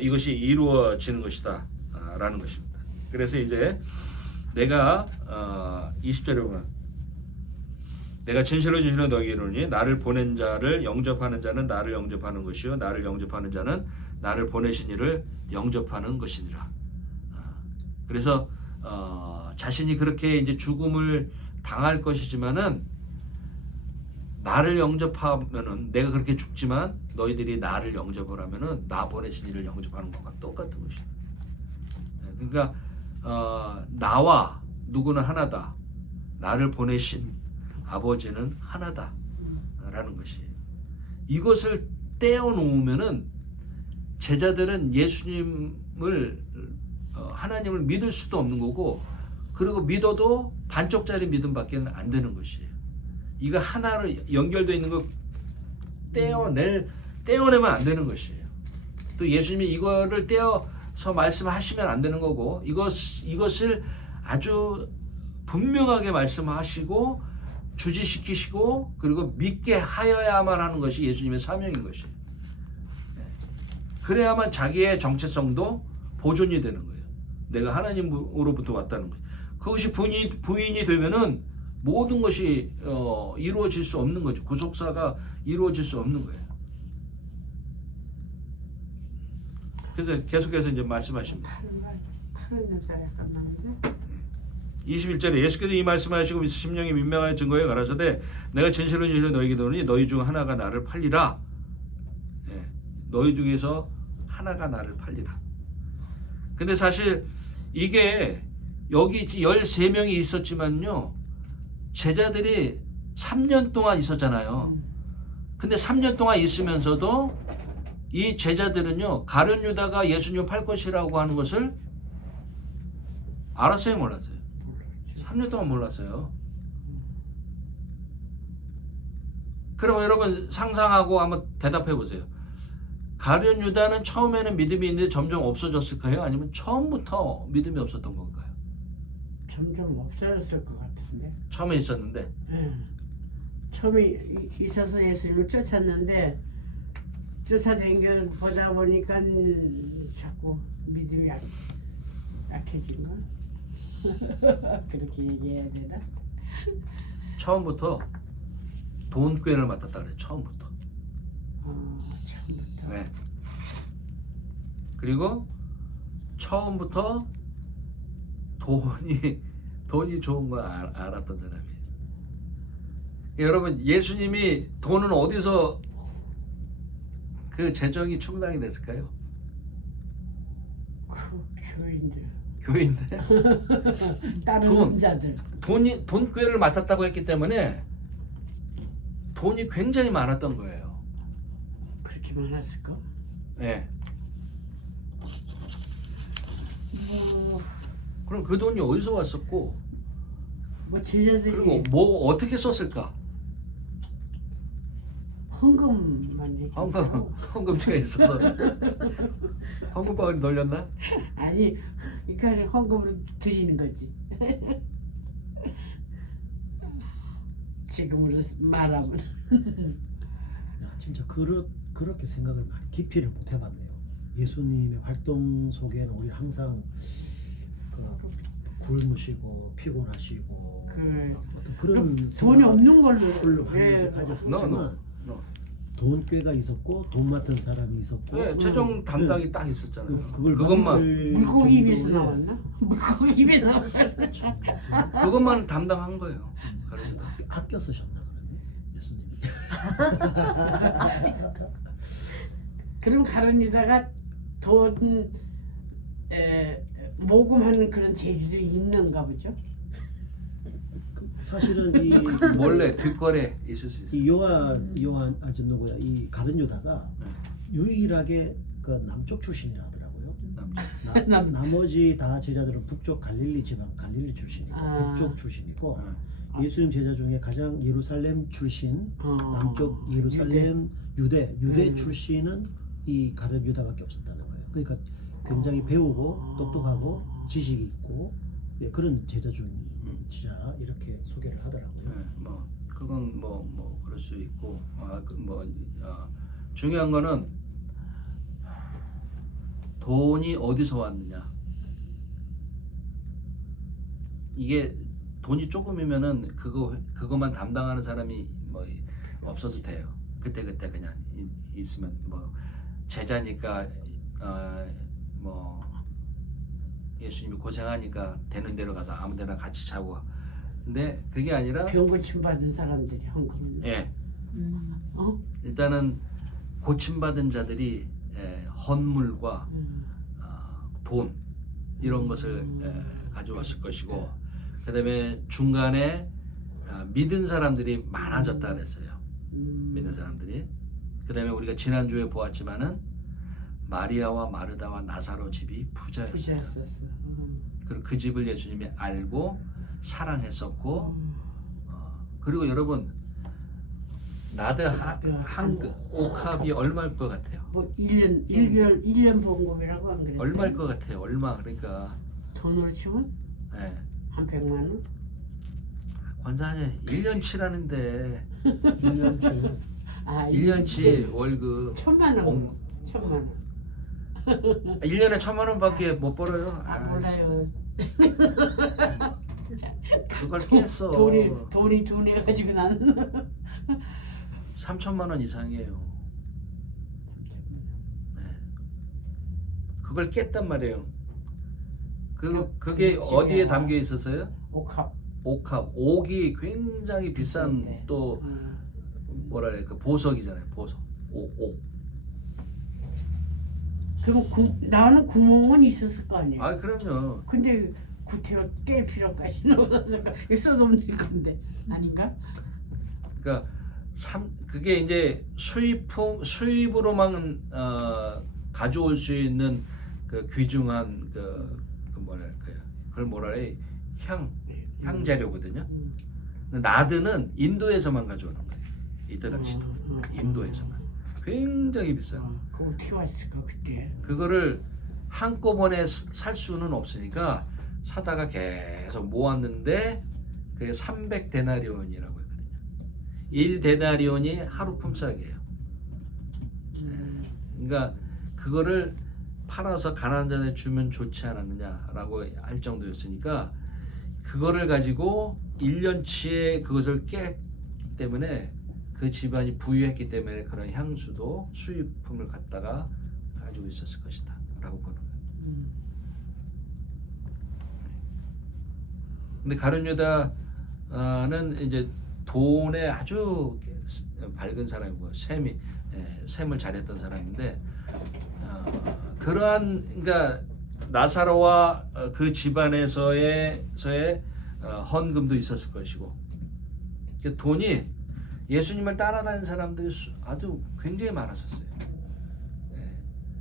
이것이 이루어지는 것이다 라는 것입니다. 그래서 이제 내가 20절에 보면 내가 진실로 너희에게 이르노니 나를 보낸 자를 영접하는 자는 나를 영접하는 것이요 나를 영접하는 자는 나를 보내신 이를 영접하는 것이니라. 그래서 자신이 그렇게 이제 죽음을 당할 것이지만은 나를 영접하면은 내가 그렇게 죽지만 너희들이 나를 영접을 하면은 나 보내신 이를 영접하는 것과 똑같은 것이다. 그러니까 나와 누구는 하나다. 나를 보내신 아버지는 하나다. 라는 것이에요. 이것을 떼어 놓으면은 제자들은 예수님을 하나님을 믿을 수도 없는 거고, 그리고 믿어도 반쪽짜리 믿음밖에 안 되는 것이에요. 이거 하나로 연결되어 있는 거 떼어내면 안 되는 것이에요. 또 예수님이 이거를 떼어서 말씀하시면 안 되는 거고, 이것을 아주 분명하게 말씀하시고 주지시키시고 그리고 믿게 하여야만 하는 것이 예수님의 사명인 것이에요. 그래야만 자기의 정체성도 보존이 되는 거예요. 내가 하나님으로부터 왔다는 거예요. 그것이 부인이 되면은 모든 것이 이루어질 수 없는 거죠. 구속사가 이루어질 수 없는 거예요. 그래서 계속해서 이제 말씀하십니다. 그런 여자 약간 나는데. 21절에 예수께서 이 말씀하시고 심령이 민망하여 증거에 가라사대 내가 진실로 너희에게 이르노니 너희 중 하나가 나를 팔리라. 예, 너희 중에서 하나가 나를 팔리라. 근데 사실 이게 여기 13명이 있었지만요, 제자들이 3년 동안 있었잖아요. 근데 3년 동안 있으면서도 이 제자들은요, 가룟 유다가 예수님을 팔 것이라고 하는 것을 알았어요, 몰랐어요? 3년 동안 몰랐어요. 그럼 여러분 상상하고 한번 대답해 보세요. 가룟 유다는 처음에는 믿음이 있는데 점점 없어졌을까요? 아니면 처음부터 믿음이 없었던 건가요? 점점 없어졌을 것 같은데. 처음에 있었는데. 예. 처음에 있어서 예수님을 쫓았는데 쫓아다니고 보다 보니까 자꾸 믿음이 약해진 거. 그렇게 얘기해야 되나? 처음부터 돈꾀를 맡았다 그래요. 처음부터. 처음부터. 네. 그리고 처음부터 돈이 좋은 걸 알았던 사람이에요. 여러분, 예수님이 돈은 어디서 그 재정이 충당이 됐을까요? 그 교인들. 교회인데 다른 돈. 남자들. 돈꾀를 맡았다고 했기 때문에 돈이 굉장히 많았던 거예요. 그렇게 많았을까? 네. 뭐 그럼 그 돈이 어디서 왔었고, 제자들이 그리고 뭐 어떻게 썼을까? 헌금만 얘기하고. 헌금지가 있어서 헌금방을 널렸나? 아니, 그러니까 헌금으로 드리는 거지. 지금으로 말하면. 야, 진짜 그렇게 생각을 많이 깊이를 못 해봤네요. 예수님의 활동 속에는 우리 항상 굶으시고 피곤하시고 어떤 그런 돈이 없는 걸로. 걸로 네. 가졌었지만 돈꾀가 있었고 돈 맡은 사람이 있었고 네, 최종 담당이 딱 있었잖아요. 그것만 물고기 입에서 나왔나? 물고기 입에서 나왔나? 그것만 담당한 거예요. 가룟유다. 아껴 쓰셨나 그러네 예수님이. 그럼 가룟유다가 돈 모금하는 그런 재주들이 있는가 보죠? 사실은 이 몰래 뒷거래 있을 수 있어요. 이 요한 아저 누구야 이 가룟 유다가 유일하게 그 남쪽 출신이라 하더라고요. 나머지 다 제자들은 북쪽 갈릴리 지방 갈릴리 출신이고 북쪽 출신이고 예수님 제자 중에 가장 예루살렘 출신 남쪽 예루살렘 유대 출신은 이 가룟 유다밖에 없었다는 거예요. 그러니까 굉장히 배우고 똑똑하고 지식이 있고 그런 제자 중 진짜 이렇게 소개를 하더라고요. 네, 뭐 그건 뭐 그럴 수 있고, 중요한 거는 돈이 어디서 왔느냐. 이게 돈이 조금이면은 그거만 담당하는 사람이 뭐 없어도 돼요. 그때 그냥 있으면 뭐 제자니까 뭐 예수님이 고생하니까 되는 대로 가서 아무데나 같이 자고. 근데 그게 아니라 병 고침 받은 사람들이 헌금을. 예. 일단은 고침받은 자들이 헌물과 돈 이런 것을 가져왔을 것이고, 그다음에 중간에 믿은 사람들이 많아졌다 그랬어요. 믿는 사람들이. 그다음에 우리가 지난주에 보았지만은 마리아와 마르다와 나사로 집이 부자였어요. 부자였었어. 그리고 그 집을 예수님이 알고 사랑했었고 그리고 여러분 나드 한 옥합이 얼마일 것 같아요? 뭐 1년 봉급이라고 안 그랬어요? 얼마일 것 같아요? 얼마 그러니까 돈으로 치면 예. 한 100만 원? 권사님 1년치라는데 1년치. 아, 1년치 월급 1,000만 원. ong- 1,000만 원. 1년에 1,000만 원밖에 못 벌어요. 아, 몰라요. 그걸 깼어. 돈이 해가지고 나는 3천만 원 이상이에요. 네. 그걸 깼단 말이에요. 그게 그 어디에 집에 담겨 있었어요? 옥합. 옥합. 옥이 굉장히 비싼 네. 또 뭐라 그래 그 보석이잖아요. 보석. 옥. 그럼 나는 구멍은 있었을 거 아니에요. 아 그럼요. 근데 구태여 깰 필요까지는 없었을까? 이거 써놓는 건데 아닌가? 그러니까 그게 이제 수입으로만 가져올 수 있는 그 귀중한 그 뭐랄까요? 그걸 뭐라 해? 향재료거든요. 근데 나드는 인도에서만 가져오는 거예요. 이때 당시도 인도에서만 굉장히 비싸요. 그거 어떻게 왔을까 그때? 그거를 한꺼번에 살 수는 없으니까 사다가 계속 모았는데 그게 300데나리온이라고 했거든요. 1데나리온이 하루 품삯이에요. 그러니까 그거를 팔아서 가난한 자에 주면 좋지 않았느냐라고 할 정도였으니까 그거를 가지고 1년치에 그것을 깼기 때문에 그 집안이 부유했기 때문에 그런 향수도 수입품을 갖다가 가지고 있었을 것이다 라고 보는 거예요. 근데 가룟 유다는 이제 돈에 아주 밝은 사람이고 셈을 잘했던 사람인데 그러한 그러니까 나사로와 그 집안에서의 헌금도 있었을 것이고 그러니까 돈이 예수님을 따라다니는 사람들이 아주 굉장히 많았었어요.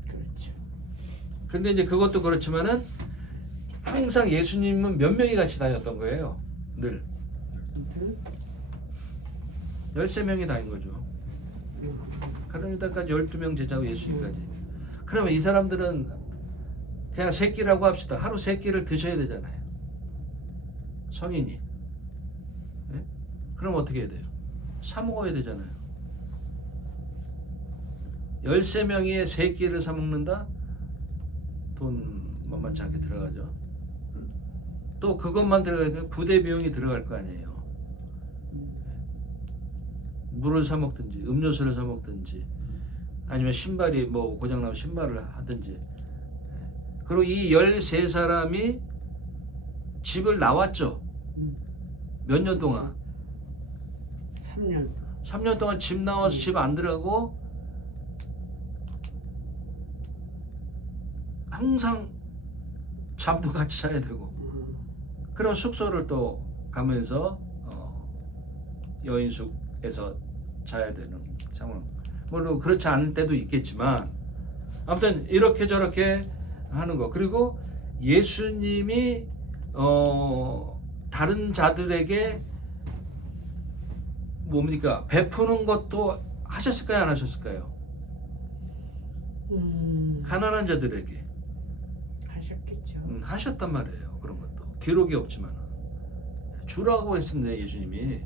그렇죠. 근데 이제 그것도 그렇지만은 항상 예수님은 몇 명이 같이 다녔던 거예요. 늘 13명이 다닌 거죠. 가룟 유다까지 12명 제자고 예수님까지. 그러면 이 사람들은 그냥 세 끼라고 합시다. 하루 세 끼를 드셔야 되잖아요. 성인이. 네? 그럼 어떻게 해야 돼요? 사 먹어야 되잖아요. 13명이 세 끼를 사 먹는다? 돈 만만치 않게 들어가죠. 또 그것만 들어가야 돼요. 부대 비용이 들어갈 거 아니에요. 물을 사 먹든지 음료수를 사 먹든지 아니면 신발이 뭐 고장나면 신발을 하든지. 그리고 이 13사람이 집을 나왔죠. 몇 년 동안? 3년. 3년 동안 집 나와서 집 안 들어가고 항상 잠도 같이 자야 되고 그런 숙소를 또 가면서 여인숙에서 자야 되는 상황. 물론 그렇지 않을 때도 있겠지만 아무튼 이렇게 저렇게 하는 거. 그리고 예수님이 다른 자들에게 뭡니까? 베푸는 것도 하셨을까요? 안 하셨을까요? 가난한 자들에게 하셨겠죠. 하셨단 말이에요. 그런 것도 기록이 없지만 주라고 했는데 예수님이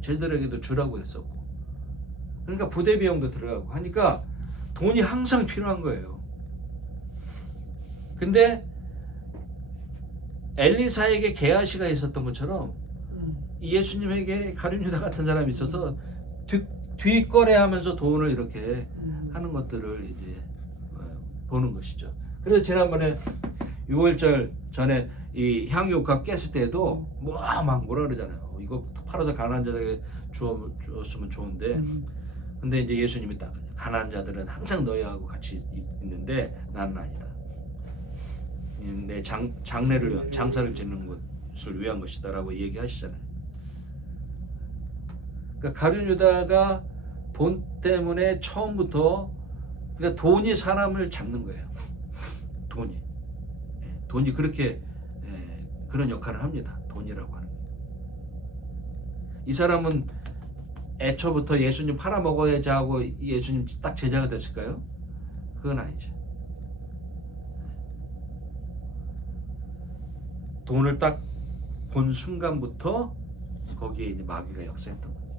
쟤들에게도 주라고 했었고 그러니까 부대 비용도 들어가고 하니까 돈이 항상 필요한 거예요. 근데 엘리사에게 게하시가 있었던 것처럼 예수님에게 가룟 유다 같은 사람이 있어서 뒷거래하면서 돈을 이렇게 하는 것들을 이제 보는 것이죠. 그래서 지난번에 6월절 전에 이 향유옥합 깼을 때도 막 뭐라 그러잖아요. 이거 팔아서 가난한 자들에게 주었으면 좋은데 근데 이제 예수님이 딱 가난한 자들은 항상 너희하고 같이 있는데 나는 아니다. 내 장례를 위한 장사를 짓는 것을 위한 것이다라고 얘기하시잖아요. 그러니까 가룟 유다가 돈 때문에 처음부터 그러니까 돈이 사람을 잡는 거예요. 돈이. 예, 돈이 그렇게 그런 역할을 합니다. 돈이라고 하는 게. 이 사람은 애초부터 예수님 팔아먹어야지 하고 예수님 딱 제자가 됐을까요? 그건 아니죠. 돈을 딱 본 순간부터 거기에 이제 마귀가 역사했던 거예요.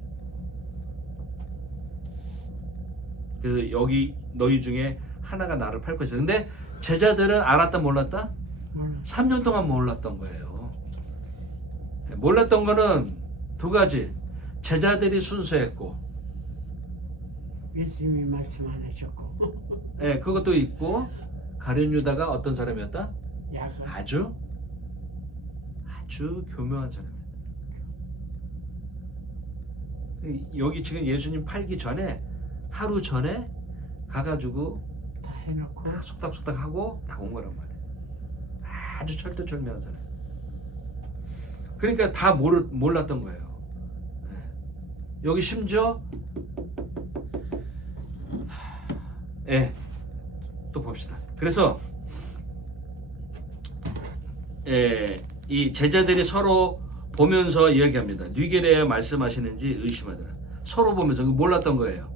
그래서 여기 너희 중에 하나가 나를 팔 것이다. 근데 제자들은 알았다 몰랐다? 3년 동안 몰랐던 거예요. 몰랐던 거는 두 가지. 제자들이 순수했고, 예수님이 말씀 안 하셨고. 예, 그것도 있고, 가룟 유다가 어떤 사람이었다? 야가. 아주 교묘한 사람이었다. 여기 지금 예수님 팔기 전에 하루 전에 가가지고 다 해놓고. 속닥속닥 하고 다 온 거란 말이에요. 아주 철두철미한 사람. 그러니까 다 몰랐던 거예요. 네. 여기 심지어 또 봅시다. 그래서 이 제자들이 서로 보면서 이야기합니다. 누구에 대해 말씀하시는지 의심하더라. 서로 보면서 몰랐던 거예요.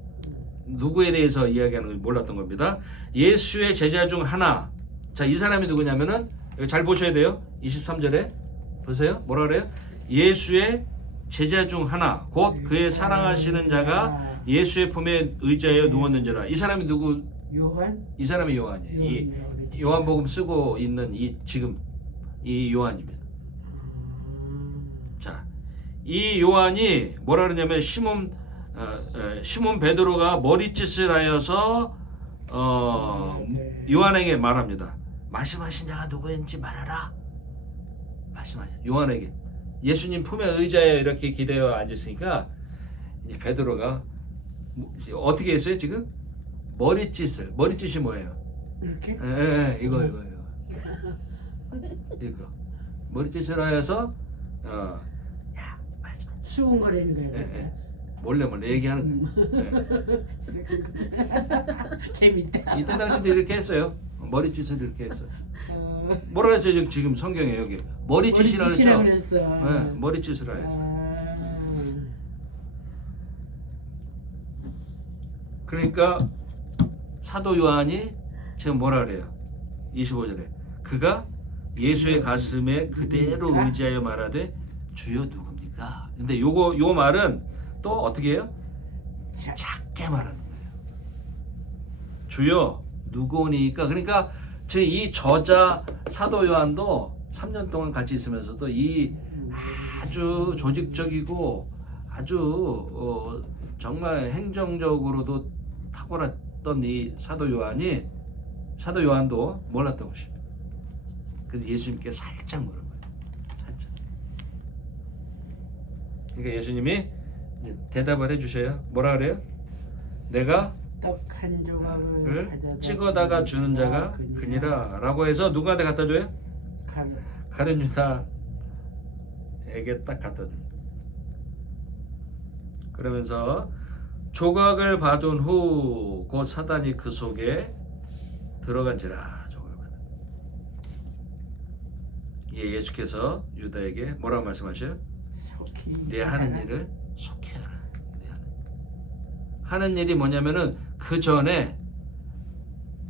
누구에 대해서 이야기하는 걸 몰랐던 겁니다. 예수의 제자 중 하나. 자, 이 사람이 누구냐면은 여기 잘 보셔야 돼요. 23절에 보세요. 뭐라 그래요? 예수의 제자 중 하나 곧 그의 사랑하시는 자가 예수의 품에 의지하여 누웠는지라. 이 사람이 누구? 요한? 이 사람이 요한이에요. 이 요한복음 쓰고 있는 지금 이 요한입니다. 자, 이 요한이 뭐라 그러냐면 시몬 베드로가 머리짓을 하여서 요한에게 말합니다. 말씀하신 자가 누구인지 말하라. 말씀하신 요한에게. 예수님 품에 의자에 이렇게 기대어 앉았으니까 이제 베드로가 어떻게 했어요 지금? 머리짓이 뭐예요? 이렇게? 이거 머리짓을 하여서 야 말씀. 수근거리는 거예요. 몰래 얘기하는 거예요. 재밌다. 이때 당시도 이렇게 했어요. 머리짓을 이렇게 했어요. 뭐라 했어요 지금 성경에 여기 머리짓이라 그랬죠. 머리짓을 하여서. 그러니까 사도 요한이 지금 뭐라 그래요? 25절에 그가 예수의 가슴에 그대로 의지하여 말하되 주여 누굽니까? 근데 요 말은 또 어떻게 해요? 작게 말하는 거예요. 주여 누구니까. 그러니까 이 저자 사도 요한도 3년 동안 같이 있으면서도 이 아주 조직적이고 아주 정말 행정적으로도 탁월했던 이 사도 요한도 몰랐던 것입니다. 그래서 예수님께 살짝 물은 거예요. 살짝. 그러니까 예수님이 대답을 해주셔요. 뭐라 그래요? 내가 떡 한 조각을 찍어다가 주는 자가 그니라 라고 해서 누구한테 갖다 줘요? 가룟 유다에게 딱 갖다 줍니다. 그러면서 조각을 받은 후 곧 사단이 그 속에 들어간지라. 조각을 받은. 예수께서 유다에게 뭐라고 말씀하셔요? 내 하는 일을 속히 하라. 하는 일이 뭐냐면은 그 전에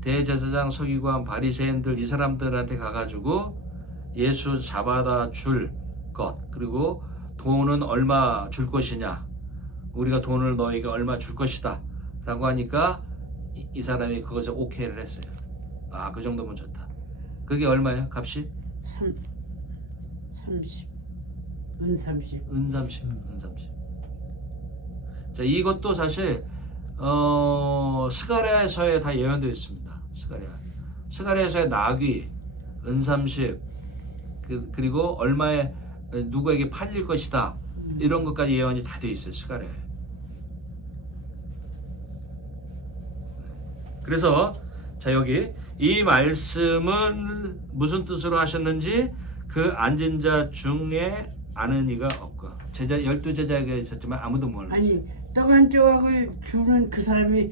대제사장 서기관 바리새인들 이 사람들한테 가가지고 예수 잡아다 줄 것, 그리고 돈은 얼마 줄 것이냐, 우리가 돈을 너희가 얼마 줄 것이다 라고 하니까 이 사람이 그것을 오케이를 했어요. 아, 그 정도면 좋다. 그게 얼마예요? 값이? 30. 은 30. 자, 이것도 사실 스가랴서에 다 예언되어 있습니다. 스가랴서의 나귀, 은 30, 그리고 얼마에 누구에게 팔릴 것이다. 이런 것까지 예언이 다 되어 있어요. 스가랴에. 그래서 자, 여기 이 말씀은 무슨 뜻으로 하셨는지 그 앉은 자 중에 아는 이가 없고, 12제자가 있었지만 아무도 몰랐어요. 아니, 떡 한 조각을 주는 그 사람이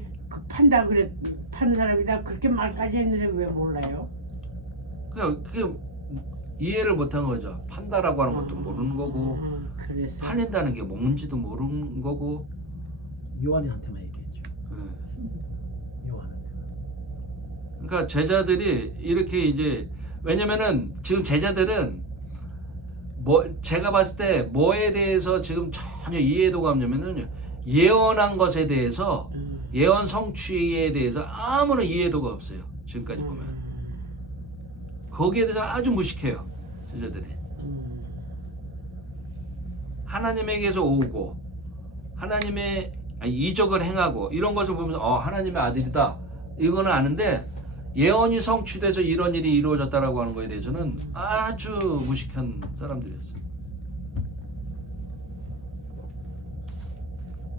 판다 파는 사람이다 그렇게 말까지 했는데 왜 몰라요? 그냥 그게 이해를 못한 거죠. 판다라고 하는 것도 모르는 거고 그래서 팔린다는 게 뭔지도 모르는 거고. 요한이한테만 얘기했죠. 예. 요한한테. 그러니까 제자들이 이렇게 이제 왜냐면은 지금 제자들은 뭐 제가 봤을 때 뭐에 대해서 지금 전혀 이해도가 없냐면은 예언한 것에 대해서 예언 성취에 대해서 아무런 이해도가 없어요. 지금까지 보면 거기에 대해서 아주 무식해요. 제자들이 하나님에게서 오고 하나님의 이적을 행하고 이런 것을 보면서 하나님의 아들이다 이거는 아는데 예언이 성취돼서 이런 일이 이루어졌다라고 하는 거에 대해서는 아주 무식한 사람들이었어요.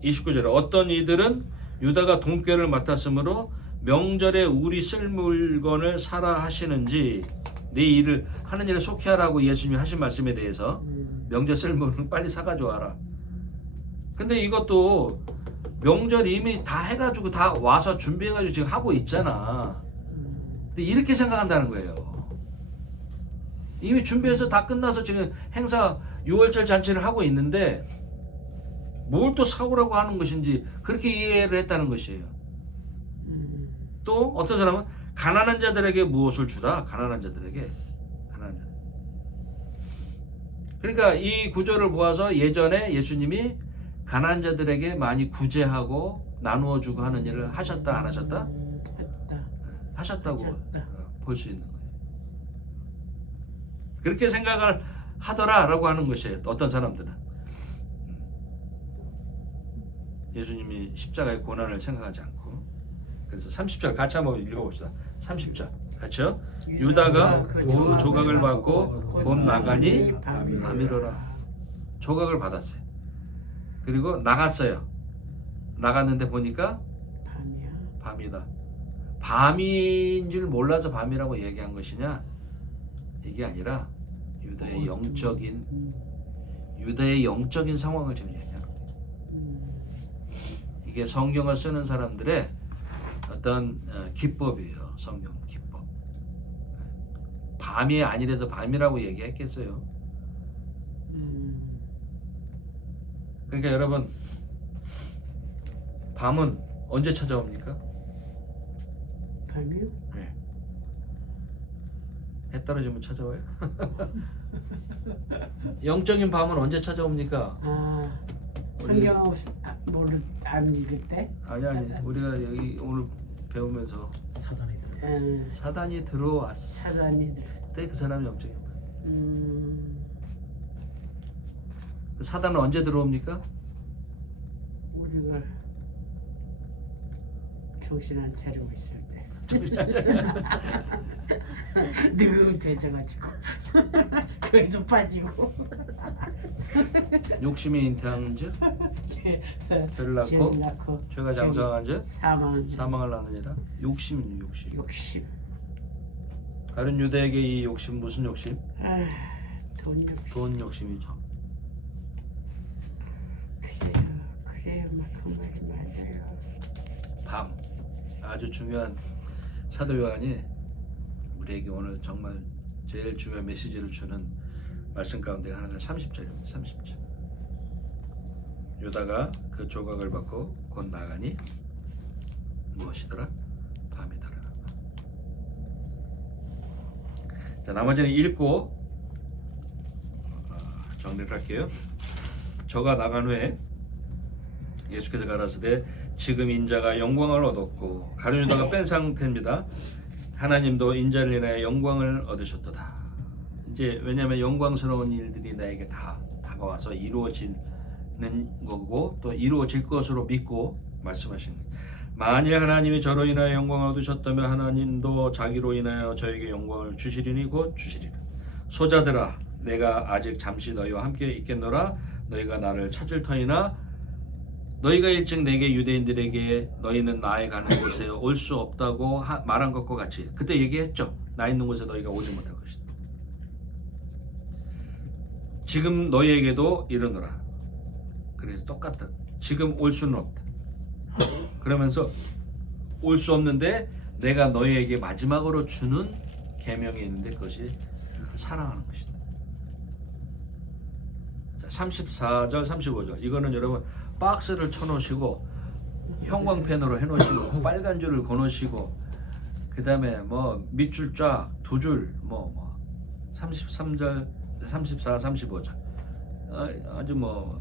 29절에 어떤 이들은 유다가 돈꾀를 맡았으므로 명절에 우리 쓸 물건을 사라 하시는지 네 일을 하는 일을 속히 하라고 예수님이 하신 말씀에 대해서 명절 쓸 물건을 빨리 사가지고 와라. 근데 이것도 명절 이미 다 해가지고 다 와서 준비해가지고 지금 하고 있잖아. 근데 이렇게 생각한다는 거예요. 이미 준비해서 다 끝나서 지금 행사 6월절 잔치를 하고 있는데 뭘 또 사오라고 하는 것인지 그렇게 이해를 했다는 것이에요. 또 어떤 사람은 가난한 자들에게 무엇을 주라. 가난한 자들에게. 가난한 자들. 그러니까 이 구절을 보아서 예전에 예수님이 가난한 자들에게 많이 구제하고 나누어 주고 하는 일을 하셨다 안 하셨다? 하셨다고 볼 수 있는 거예요. 그렇게 생각을 하더라라고 하는 것이에요. 어떤 사람들은 예수님이 십자가의 고난을 생각하지 않고. 그래서 30절 같이 한번 읽어봅시다. 30절 같이요. 유다가 그 조각을 받고 곧 나가니 밤이로라. 조각을 받았어요. 그리고 나갔어요. 나갔는데 보니까 밤이다. 밤인 줄 몰라서 밤이라고 얘기한 것이냐? 이게 아니라 유다의 영적인 상황을 지금 얘기하는 거예요. 이게 성경을 쓰는 사람들의 어떤 기법이에요. 성경 기법. 밤이 아니라서 밤이라고 얘기했겠어요. 그러니까 여러분 밤은 언제 찾아옵니까? 밤이요? 네. 해 떨어지면 찾아와요. 영적인 밤은 언제 찾아옵니까? 성경 안 읽을 때? 아니 우리가 여기 오늘 배우면서 사단이 들어왔을 때 그 사람이 영적인 밤. 그 사단은 언제 들어옵니까? 우리가 정신 안 차리고 있을 때. 느긋해져가지고 그래도 빠지고 욕심이 잉태한즉 죄를 낳고 죄가 장성한즉 사망을 낳느니라. 욕심이요 욕심. 다른 유대에게 이 욕심 무슨 욕심? 돈 욕심이죠. 그래요 막 그 말이 맞아요. 밤 아주 중요한 사도 요한이 우리에게 오늘 정말 제일 중요한 메시지를 주는 말씀 가운데 하나가 30절입니다. 30절. 유다가 그 조각을 받고 곧 나가니 무엇이더라? 밤이더라. 자, 나머지는 읽고 정리를 할게요. 저가 나간 후에 예수께서 가라사대 지금 인자가 영광을 얻었고 가룟 유다가 뺀 상태입니다. 하나님도 인자를 인하여 영광을 얻으셨도다. 이제 왜냐하면 영광스러운 일들이 나에게 다 다가와서 이루어지는 거고 또 이루어질 것으로 믿고 말씀하시는 거예요. 만일 하나님이 저로 인하여 영광을 얻으셨다면 하나님도 자기로 인하여 저에게 영광을 주시리니 곧 주시리라. 소자들아 내가 아직 잠시 너희와 함께 있겠노라. 너희가 나를 찾을 터이나 너희가 일찍 내게 유대인들에게 너희는 나에 가는 곳에 올 수 없다고 말한 것과 같이 그때 얘기했죠. 나 있는 곳에 너희가 오지 못할 것이다. 지금 너희에게도 이르노라. 그래서 똑같다. 지금 올 수는 없다. 그러면서 올 수 없는데 내가 너희에게 마지막으로 주는 계명이 있는데 그것이 사랑하는 것이다. 자, 34절 35절 이거는 여러분 박스를 쳐놓으시고 형광펜으로 해놓으시고 빨간 줄을 거놓으시고 그 다음에 뭐 밑줄 쫙 두 줄 뭐 33절 34 35절 아주 뭐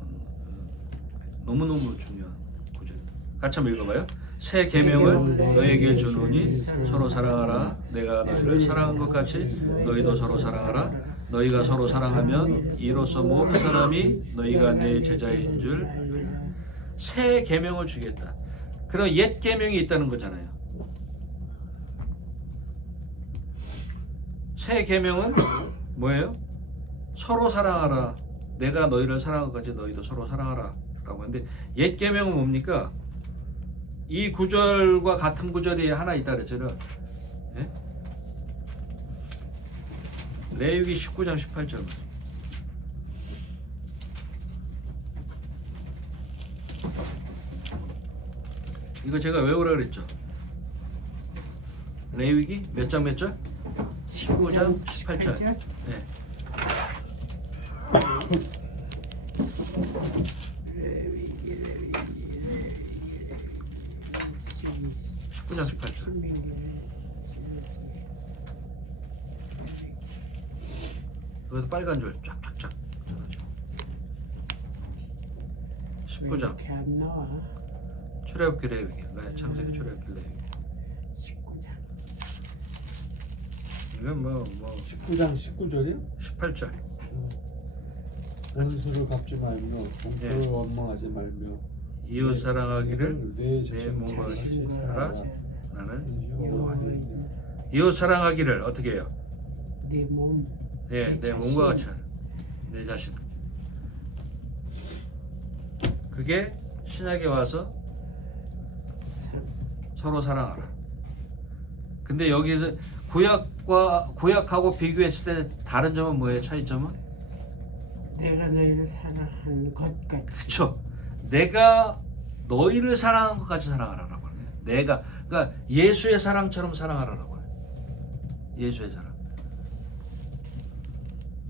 너무너무 중요한 구절입니다. 같이 한번 읽어봐요. 새 계명을 너에게 주노니 서로 사랑하라. 내가 너희를 사랑한 것 같이 너희도 서로 사랑하라. 너희가 서로 사랑하면 이로써 모든 사람이 너희가 내 제자인 줄 알리라. 새 계명을 주겠다. 그럼 옛 계명이 있다는 거잖아요. 새 계명은 뭐예요? 서로 사랑하라. 내가 너희를 사랑한 것 같이 너희도 서로 사랑하라 라고 하는데 옛 계명은 뭡니까? 이 구절과 같은 구절이 하나 있다 그랬잖아요. 예? 레위기 19장 18절. 이거 제가 외우라 그랬죠. 레위기 몇 장 몇 절? 19장 18절. 네. 레위기 19장 18절. 여기서 빨간 줄 쫙쫙쫙. 19장. 이렇게 안 나와. 출애굽기 레위기. 네, 창세기 출애굽기 레위기. 19장. 이건 뭐 19장 19절이요? 18절. 원수를 갚지 말며 예. 동포를 원망하지 말며 이웃 사랑하기를 내 내 몸과 같이 하라. 나는 여호와는 이웃 사랑하기를 어떻게 해요? 내 몸. 예, 내 몸과 같이 하라. 내 자신. 그게 신약에 와서 서로 사랑하라. 근데 여기서 구약하고 비교했을 때 다른 점은 뭐예요? 차이점은? 내가 너희를 사랑하는 것 같이. 그렇죠. 내가 너희를 사랑한 것 같이 사랑하라라고 하네요. 내가 그러니까 예수의 사랑처럼 사랑하라라고 해요. 예수의 사랑.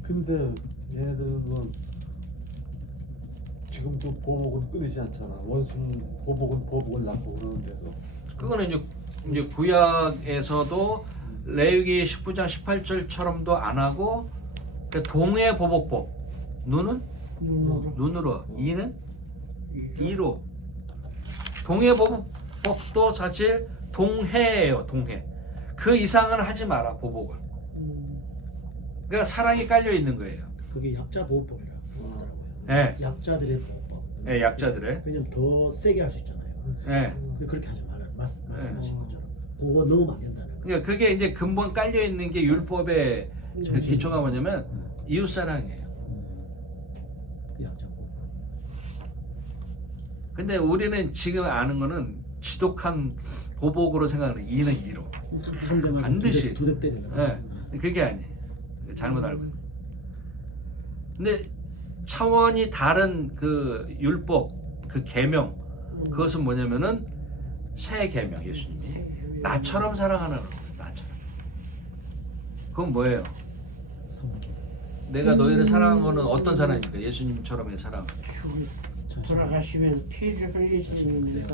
근데 얘네들은 뭐 지금도 보복은 끊이지 않잖아. 원수는 보복을 낳고 그러는데도 그거는 이제 구약에서도 레위기 19장 18절처럼도 안 하고 그러니까 동해 보복법. 눈은 눈으로, 이는 이로. 동해 보복법도 사실 동해예요. 동해. 그 이상은 하지 마라 보복을. 그러니까 사랑이 깔려 있는 거예요. 그게 약자 보호법이라고 하더라고요. 네. 약자들의 보호법. 네, 약자들의. 왜냐면 더 세게 할 수 있잖아요. 네. 그렇게 하지 말아요. 말씀하신 것처럼. 그거 넣으면 안 된다는 거. 그러니까 그게 이제 근본 깔려 있는 게 율법의 그 기초가 뭐냐면 이웃 사랑이에요. 그 약자 보호법. 근데 우리는 지금 아는 거는 지독한 보복으로 생각하는 이는 이로. 한 대만 반드시. 두 대 때리는 거. 네. 그게 아니에요. 잘못 알고 있는. 근데 차원이 다른 그 율법, 그 계명, 그것은 뭐냐면은 새 계명 예수님이 나처럼 사랑하는 거예요. 나처럼. 그건 뭐예요? 내가 너희를 사랑한 거는 어떤 사랑입니까? 예수님처럼의 사랑. 돌아가시면서 피를 흘리시는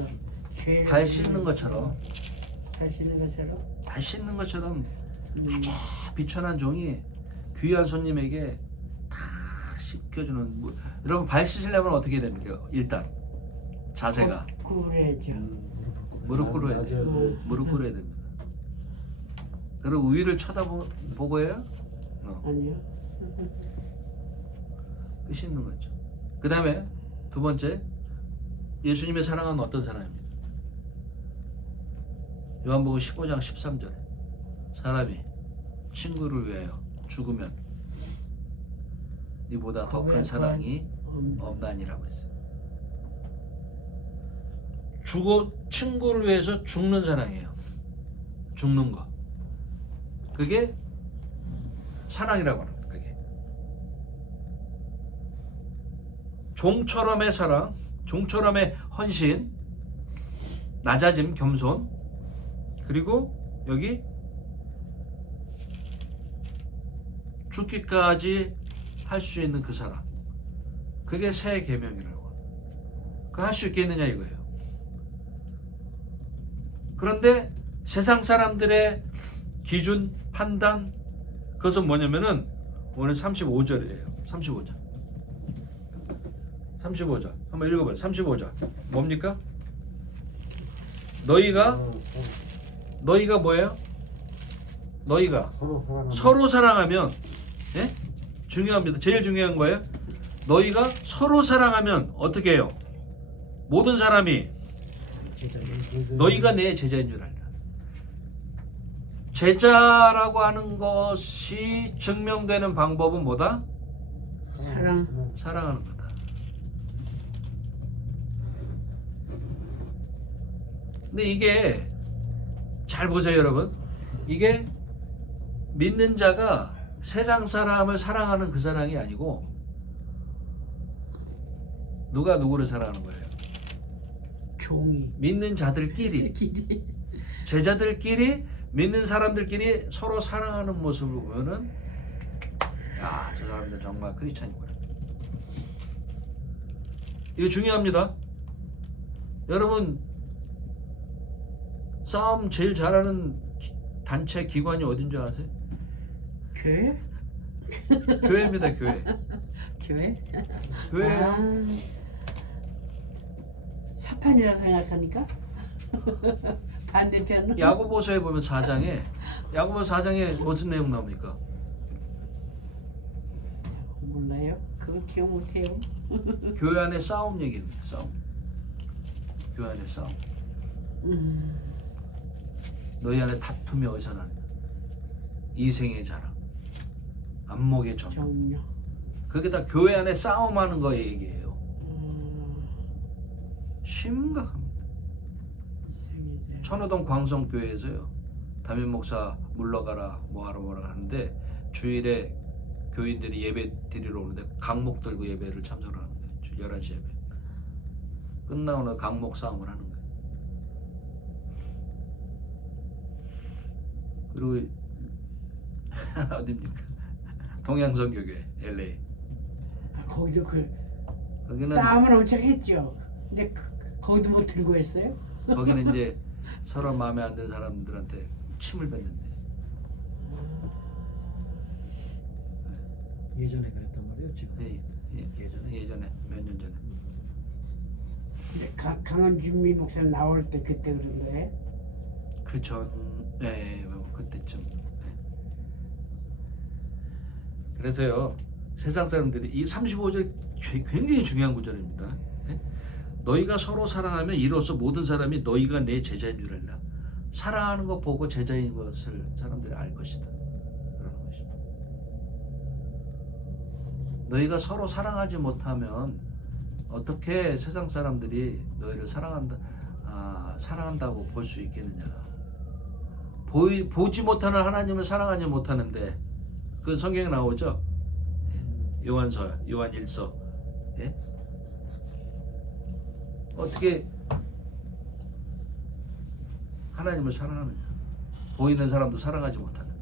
죄를 발 씻는 것처럼. 발 씻는 것처럼. 발 씻는 것처럼 비천한 종이 귀한 손님에게 다 씻겨주는. 여러분 발 씻으려면 어떻게 해야 됩니까? 일단 자세가 구부려야죠. 무릎 꿇어야 돼요. 무릎 꿇어야 됩니다. 그리고 위를 쳐다보고 해요? 아니요. 그 씻는 거죠. 그 다음에 두 번째, 예수님의 사랑은 어떤 사랑입니까? 요한복음 15장 13절에 사람이 친구를 위하여 죽으면 이보다 더 큰 사랑이 없나니라고 했어요. 친구를 위해서 죽는 사랑이에요. 죽는 거. 그게 사랑이라고 하는 거예요. 그게 종처럼의 사랑, 종처럼의 헌신, 낮아짐, 겸손, 그리고 여기 죽기까지 할 수 있는 그 사랑. 그게 새 계명이라고. 그 할 수 있겠느냐 이거예요. 그런데 세상 사람들의 기준, 판단, 그것은 뭐냐면은 오늘 35절이에요. 35절. 35절. 한번 읽어봐요. 35절. 뭡니까? 너희가 뭐예요? 너희가 서로 사랑하면, 예? 중요합니다. 제일 중요한 거예요. 너희가 서로 사랑하면 어떻게 해요? 모든 사람이 너희가 내 제자인 줄 알라. 제자라고 하는 것이 증명되는 방법은 뭐다? 사랑하는 거다. 근데 이게 잘 보세요, 여러분. 이게 믿는 자가 세상 사람을 사랑하는 그 사랑이 아니고 누가 누구를 사랑하는 거예요? 종이. 믿는 자들끼리, 제자들끼리, 믿는 사람들끼리 서로 사랑하는 모습을 보면은 야, 저 사람들 정말 크리스찬이구나. 이거 중요합니다. 여러분, 싸움 제일 잘하는 단체 기관이 어딘 줄 아세요? 교회? 교회입니다. 교회. 교회? 교회예요. 아, 사탄이라 생각하니까? 반대편은? 야고보서에 보면 4장에 야고보서 4장에 무슨 내용 나옵니까? 몰라요. 그거 기억 못해요. 교회 안에 싸움 얘기입니다. 싸움. 교회 안에 싸움. 너희 안에 다툼이 어디서 나느냐? 이생의 자랑, 안목의 전문. 정요. 그게 다 교회 안에 싸움하는 거 얘기예요. 심각합니다. 이상이죠. 천호동 광성교회에서요, 담임 목사 물러가라 뭐하라 하는데 주일에 교인들이 예배 드리러 오는데 강목 들고 예배를 참석하는 거예요. 11시 예배. 끝나고 나 강목 싸움을 하는 거예요. 그리고 어딥니까? 동양선교회 LA. 아, 거기도 거기는 싸움을 엄청 했죠. 근데 거기도 뭐 들고 했어요? 거기는 이제 서로 마음에 안 드는 사람들한테 침을 뱉는데. 예전에 그랬단 말이에요. 지금 예전에 몇 년 전에. 집에 강원준미 목사님 나올 때 그때 그런 거예요? 그때쯤. 그래서요, 세상 사람들이 이 35절 굉장히 중요한 구절입니다. 너희가 서로 사랑하면 이로써 모든 사람이 너희가 내 제자인 줄 알라. 사랑하는 것 보고 제자인 것을 사람들이 알 것이다. 그러는 것입니다. 너희가 서로 사랑하지 못하면 어떻게 세상 사람들이 너희를 사랑한다고 볼 수 있겠느냐? 보지 못하는 하나님을 사랑하지 못하는데, 그 성경에 나오죠. 요한서, 요한 1서. 예? 어떻게 하나님을 사랑하느냐? 보이는 사람도 사랑하지 못하는데.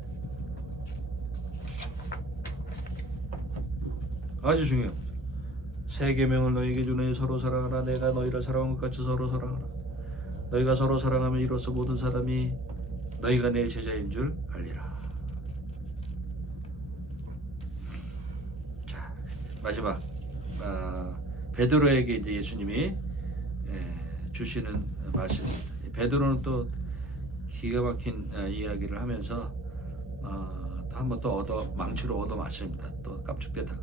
아주 중요합니다. 새 계명을 너희에게 주노니 서로 사랑하라. 내가 너희를 사랑한 것 같이 서로 사랑하라. 너희가 서로 사랑하면 이로써 모든 사람이 너희가 내 제자인 줄 알리라. 자, 마지막 베드로에게 이제 예수님이 주시는 말씀입니다. 베드로는 또 기가 막힌 이야기를 하면서 한 번 또 망치로 얻어 맞습니다. 또 깝죽대다가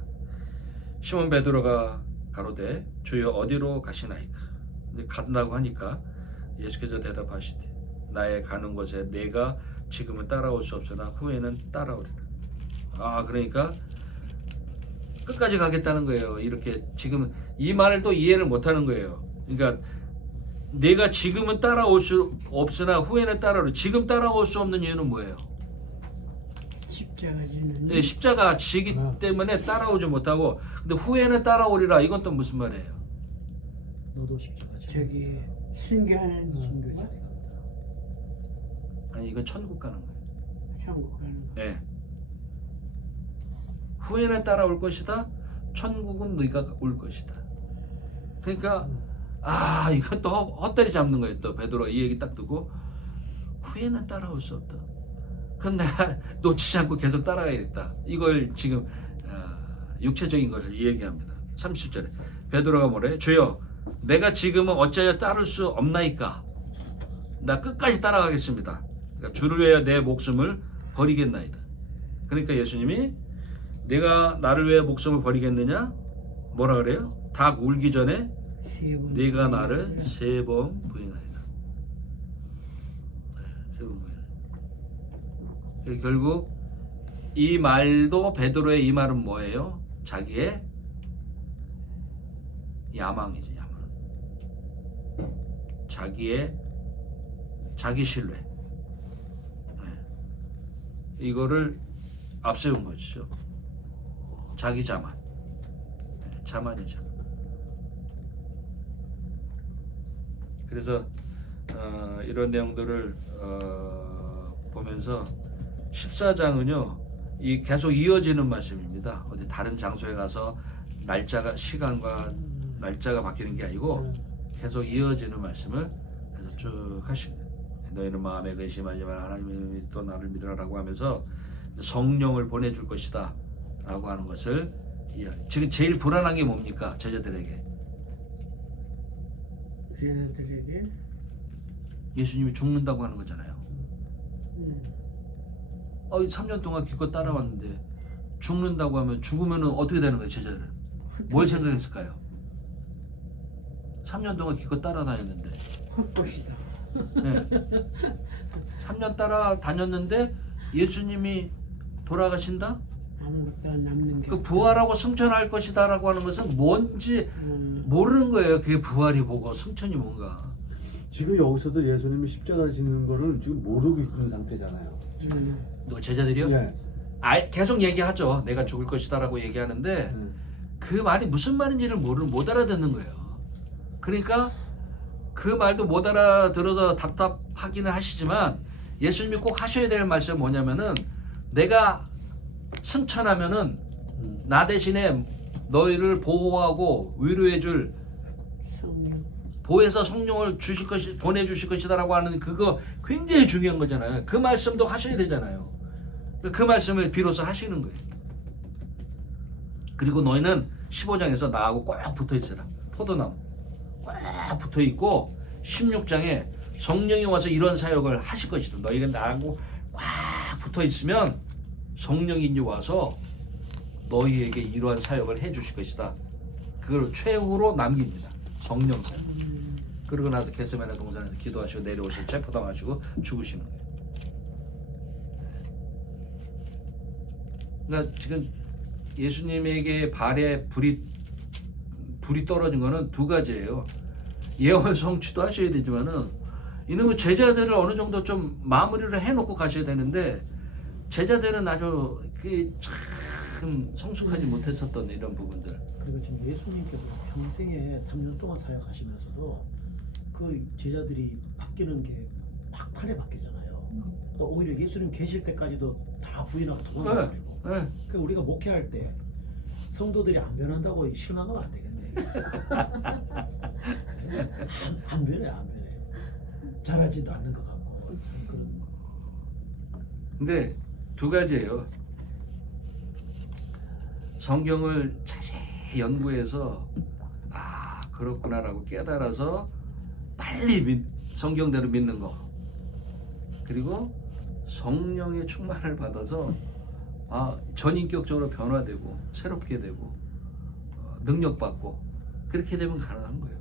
시몬 베드로가 가로되 주여 어디로 가시나이까? 근데 간다고 하니까 예수께서 대답하시되 나의 가는 곳에 내가 지금은 따라올 수 없으나 후에는 따라오리라. 그러니까 끝까지 가겠다는 거예요. 이렇게 지금 이 말을 또 이해를 못하는 거예요. 그러니까 내가 지금은 따라올 수 없으나 후에는 따라오리. 지금 따라올 수 없는 이유는 뭐예요? 십자가 지는. 네, 십자가 지기 때문에 따라오지 못하고, 근데 후에는 따라오리라. 이건 또 무슨 말이에요? 너도 십자가 지. 저기 순교하는 순교 자리 간다. 아니 이건 천국 가는 거예요. 천국 가는 거. 네. 후에는 따라올 것이다. 천국은 네가 올 것이다. 그러니까 이거 또 헛다리 잡는 거예요. 또 베드로 이 얘기 딱 듣고 후에는 따라올 수 없다. 그럼 내가 놓치지 않고 계속 따라가야겠다. 이걸 지금 육체적인 것을 얘기합니다. 30절에 베드로가 뭐래? 주여 내가 지금은 어찌하여 따를 수 없나이까? 나 끝까지 따라가겠습니다. 그러니까 주를 위하여 내 목숨을 버리겠나이다. 그러니까 예수님이 내가 나를 위해 목숨을 버리겠느냐? 뭐라 그래요? 닭 울기 전에 세 번. 네가 나를 3번 부인하리라. 3번 부인하리라. 결국 이 말도 베드로의 이 말은 뭐예요? 자기의 야망이죠. 야망. 자기 신뢰. 이거를 앞세운 것이죠. 자기 자만. 자만이죠. 그래서 이런 내용들을 보면서 14장은요 이 계속 이어지는 말씀입니다. 어디 다른 장소에 가서 시간과 날짜가 바뀌는 게 아니고 계속 이어지는 말씀을 계속 쭉 하십니다. 너희는 마음에 근심하지 마라. 하나님이 또 나를 믿으라라고 하면서 성령을 보내줄 것이다 라고 하는 것을 지금 제일 불안한 게 뭡니까? 제자들에게 예수님이 죽는다고 하는 거잖아요. 3년 동안 기껏 따라왔는데 죽는다고 하면 죽으면 어떻게 되는 거예요? 제자들은 뭘 생각했을까요? 3년 동안 기껏 따라다녔는데 헛것이다. 네. 3년 따라다녔는데 예수님이 돌아가신다? 아무것도 안 남는 게. 그 부활하고 승천할 것이다 라고 하는 것은 뭔지 모르는 거예요. 그게 부활이 뭐고 승천이 뭔가. 지금 여기서도 예수님이 십자가를 짓는 거를 지금 모르고 있는 상태잖아요. 너 제자들이요? 예. 계속 얘기하죠. 내가 죽을 것이다 라고 얘기하는데 그 말이 무슨 말인지를 못 알아듣는 거예요. 그러니까 그 말도 못 알아들어서 답답하기는 하시지만 예수님이 꼭 하셔야 될 말씀은 뭐냐면은 내가 승천하면은 나 대신에 너희를 보호하고 위로해줄 성령. 보혜사 성령을 보내주실 것이다라고 하는 그거 굉장히 중요한 거잖아요. 그 말씀도 하셔야 되잖아요. 그 말씀을 비로소 하시는 거예요. 그리고 너희는 15장에서 나하고 꼭 붙어 있어라. 포도나무 꽉 붙어 있고 16장에 성령이 와서 이런 사역을 하실 것이다. 너희가 나하고 꽉 붙어 있으면 성령이 이제 와서 너희에게 이러한 사역을 해 주실 것이다. 그걸 최후로 남깁니다. 성령 사역. 그러고 나서 겟세마네 동산에서 기도하시고 내려오셔서 체포당하시고 죽으시는 거예요. 그러니까 지금 예수님에게 발에 불이 떨어진 거는 두 가지예요. 예언 성취도 하셔야 되지만은 이놈의 제자들을 어느 정도 좀 마무리를 해놓고 가셔야 되는데 제자들은 아주 참 성숙하지 못했었던 이런 부분들. 그리고 지금 예수님께서 평생에 3년 동안 사역하시면서도 그 제자들이 바뀌는 게 막판에 바뀌잖아요. 또 오히려 예수님 계실 때까지도 다 부인하고 도망가버리고. 네. 그러니까 우리가 목회할 때 성도들이 안 변한다고 실망하면 안 되겠네. 안 변해. 잘하지도 않는 것 같고 그런. 근데 두 가지예요. 성경을 자세히 연구해서 그렇구나라고 깨달아서 빨리 성경대로 믿는 거. 그리고 성령의 충만을 받아서 전인격적으로 변화되고 새롭게 되고 능력받고 그렇게 되면 가능한 거예요.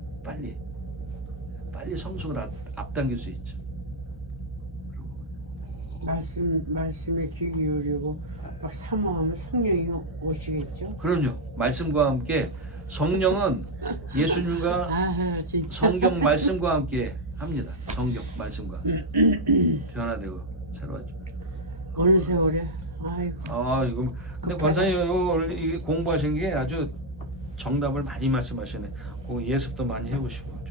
빨리 성숙을 앞당길 수 있죠. 말씀에 귀 기울이고 막 사모하면 성령이 오시겠죠. 그럼요. 말씀과 함께 성령은 예수님과 진짜. 성경 말씀과 함께 합니다. 성경 말씀과 변화되고 새로워져. 어느 세월에 아이고. 이거 근데 권사님 이게 공부하신 게 아주 정답을 많이 말씀하시네. 예습도 많이 해보시고.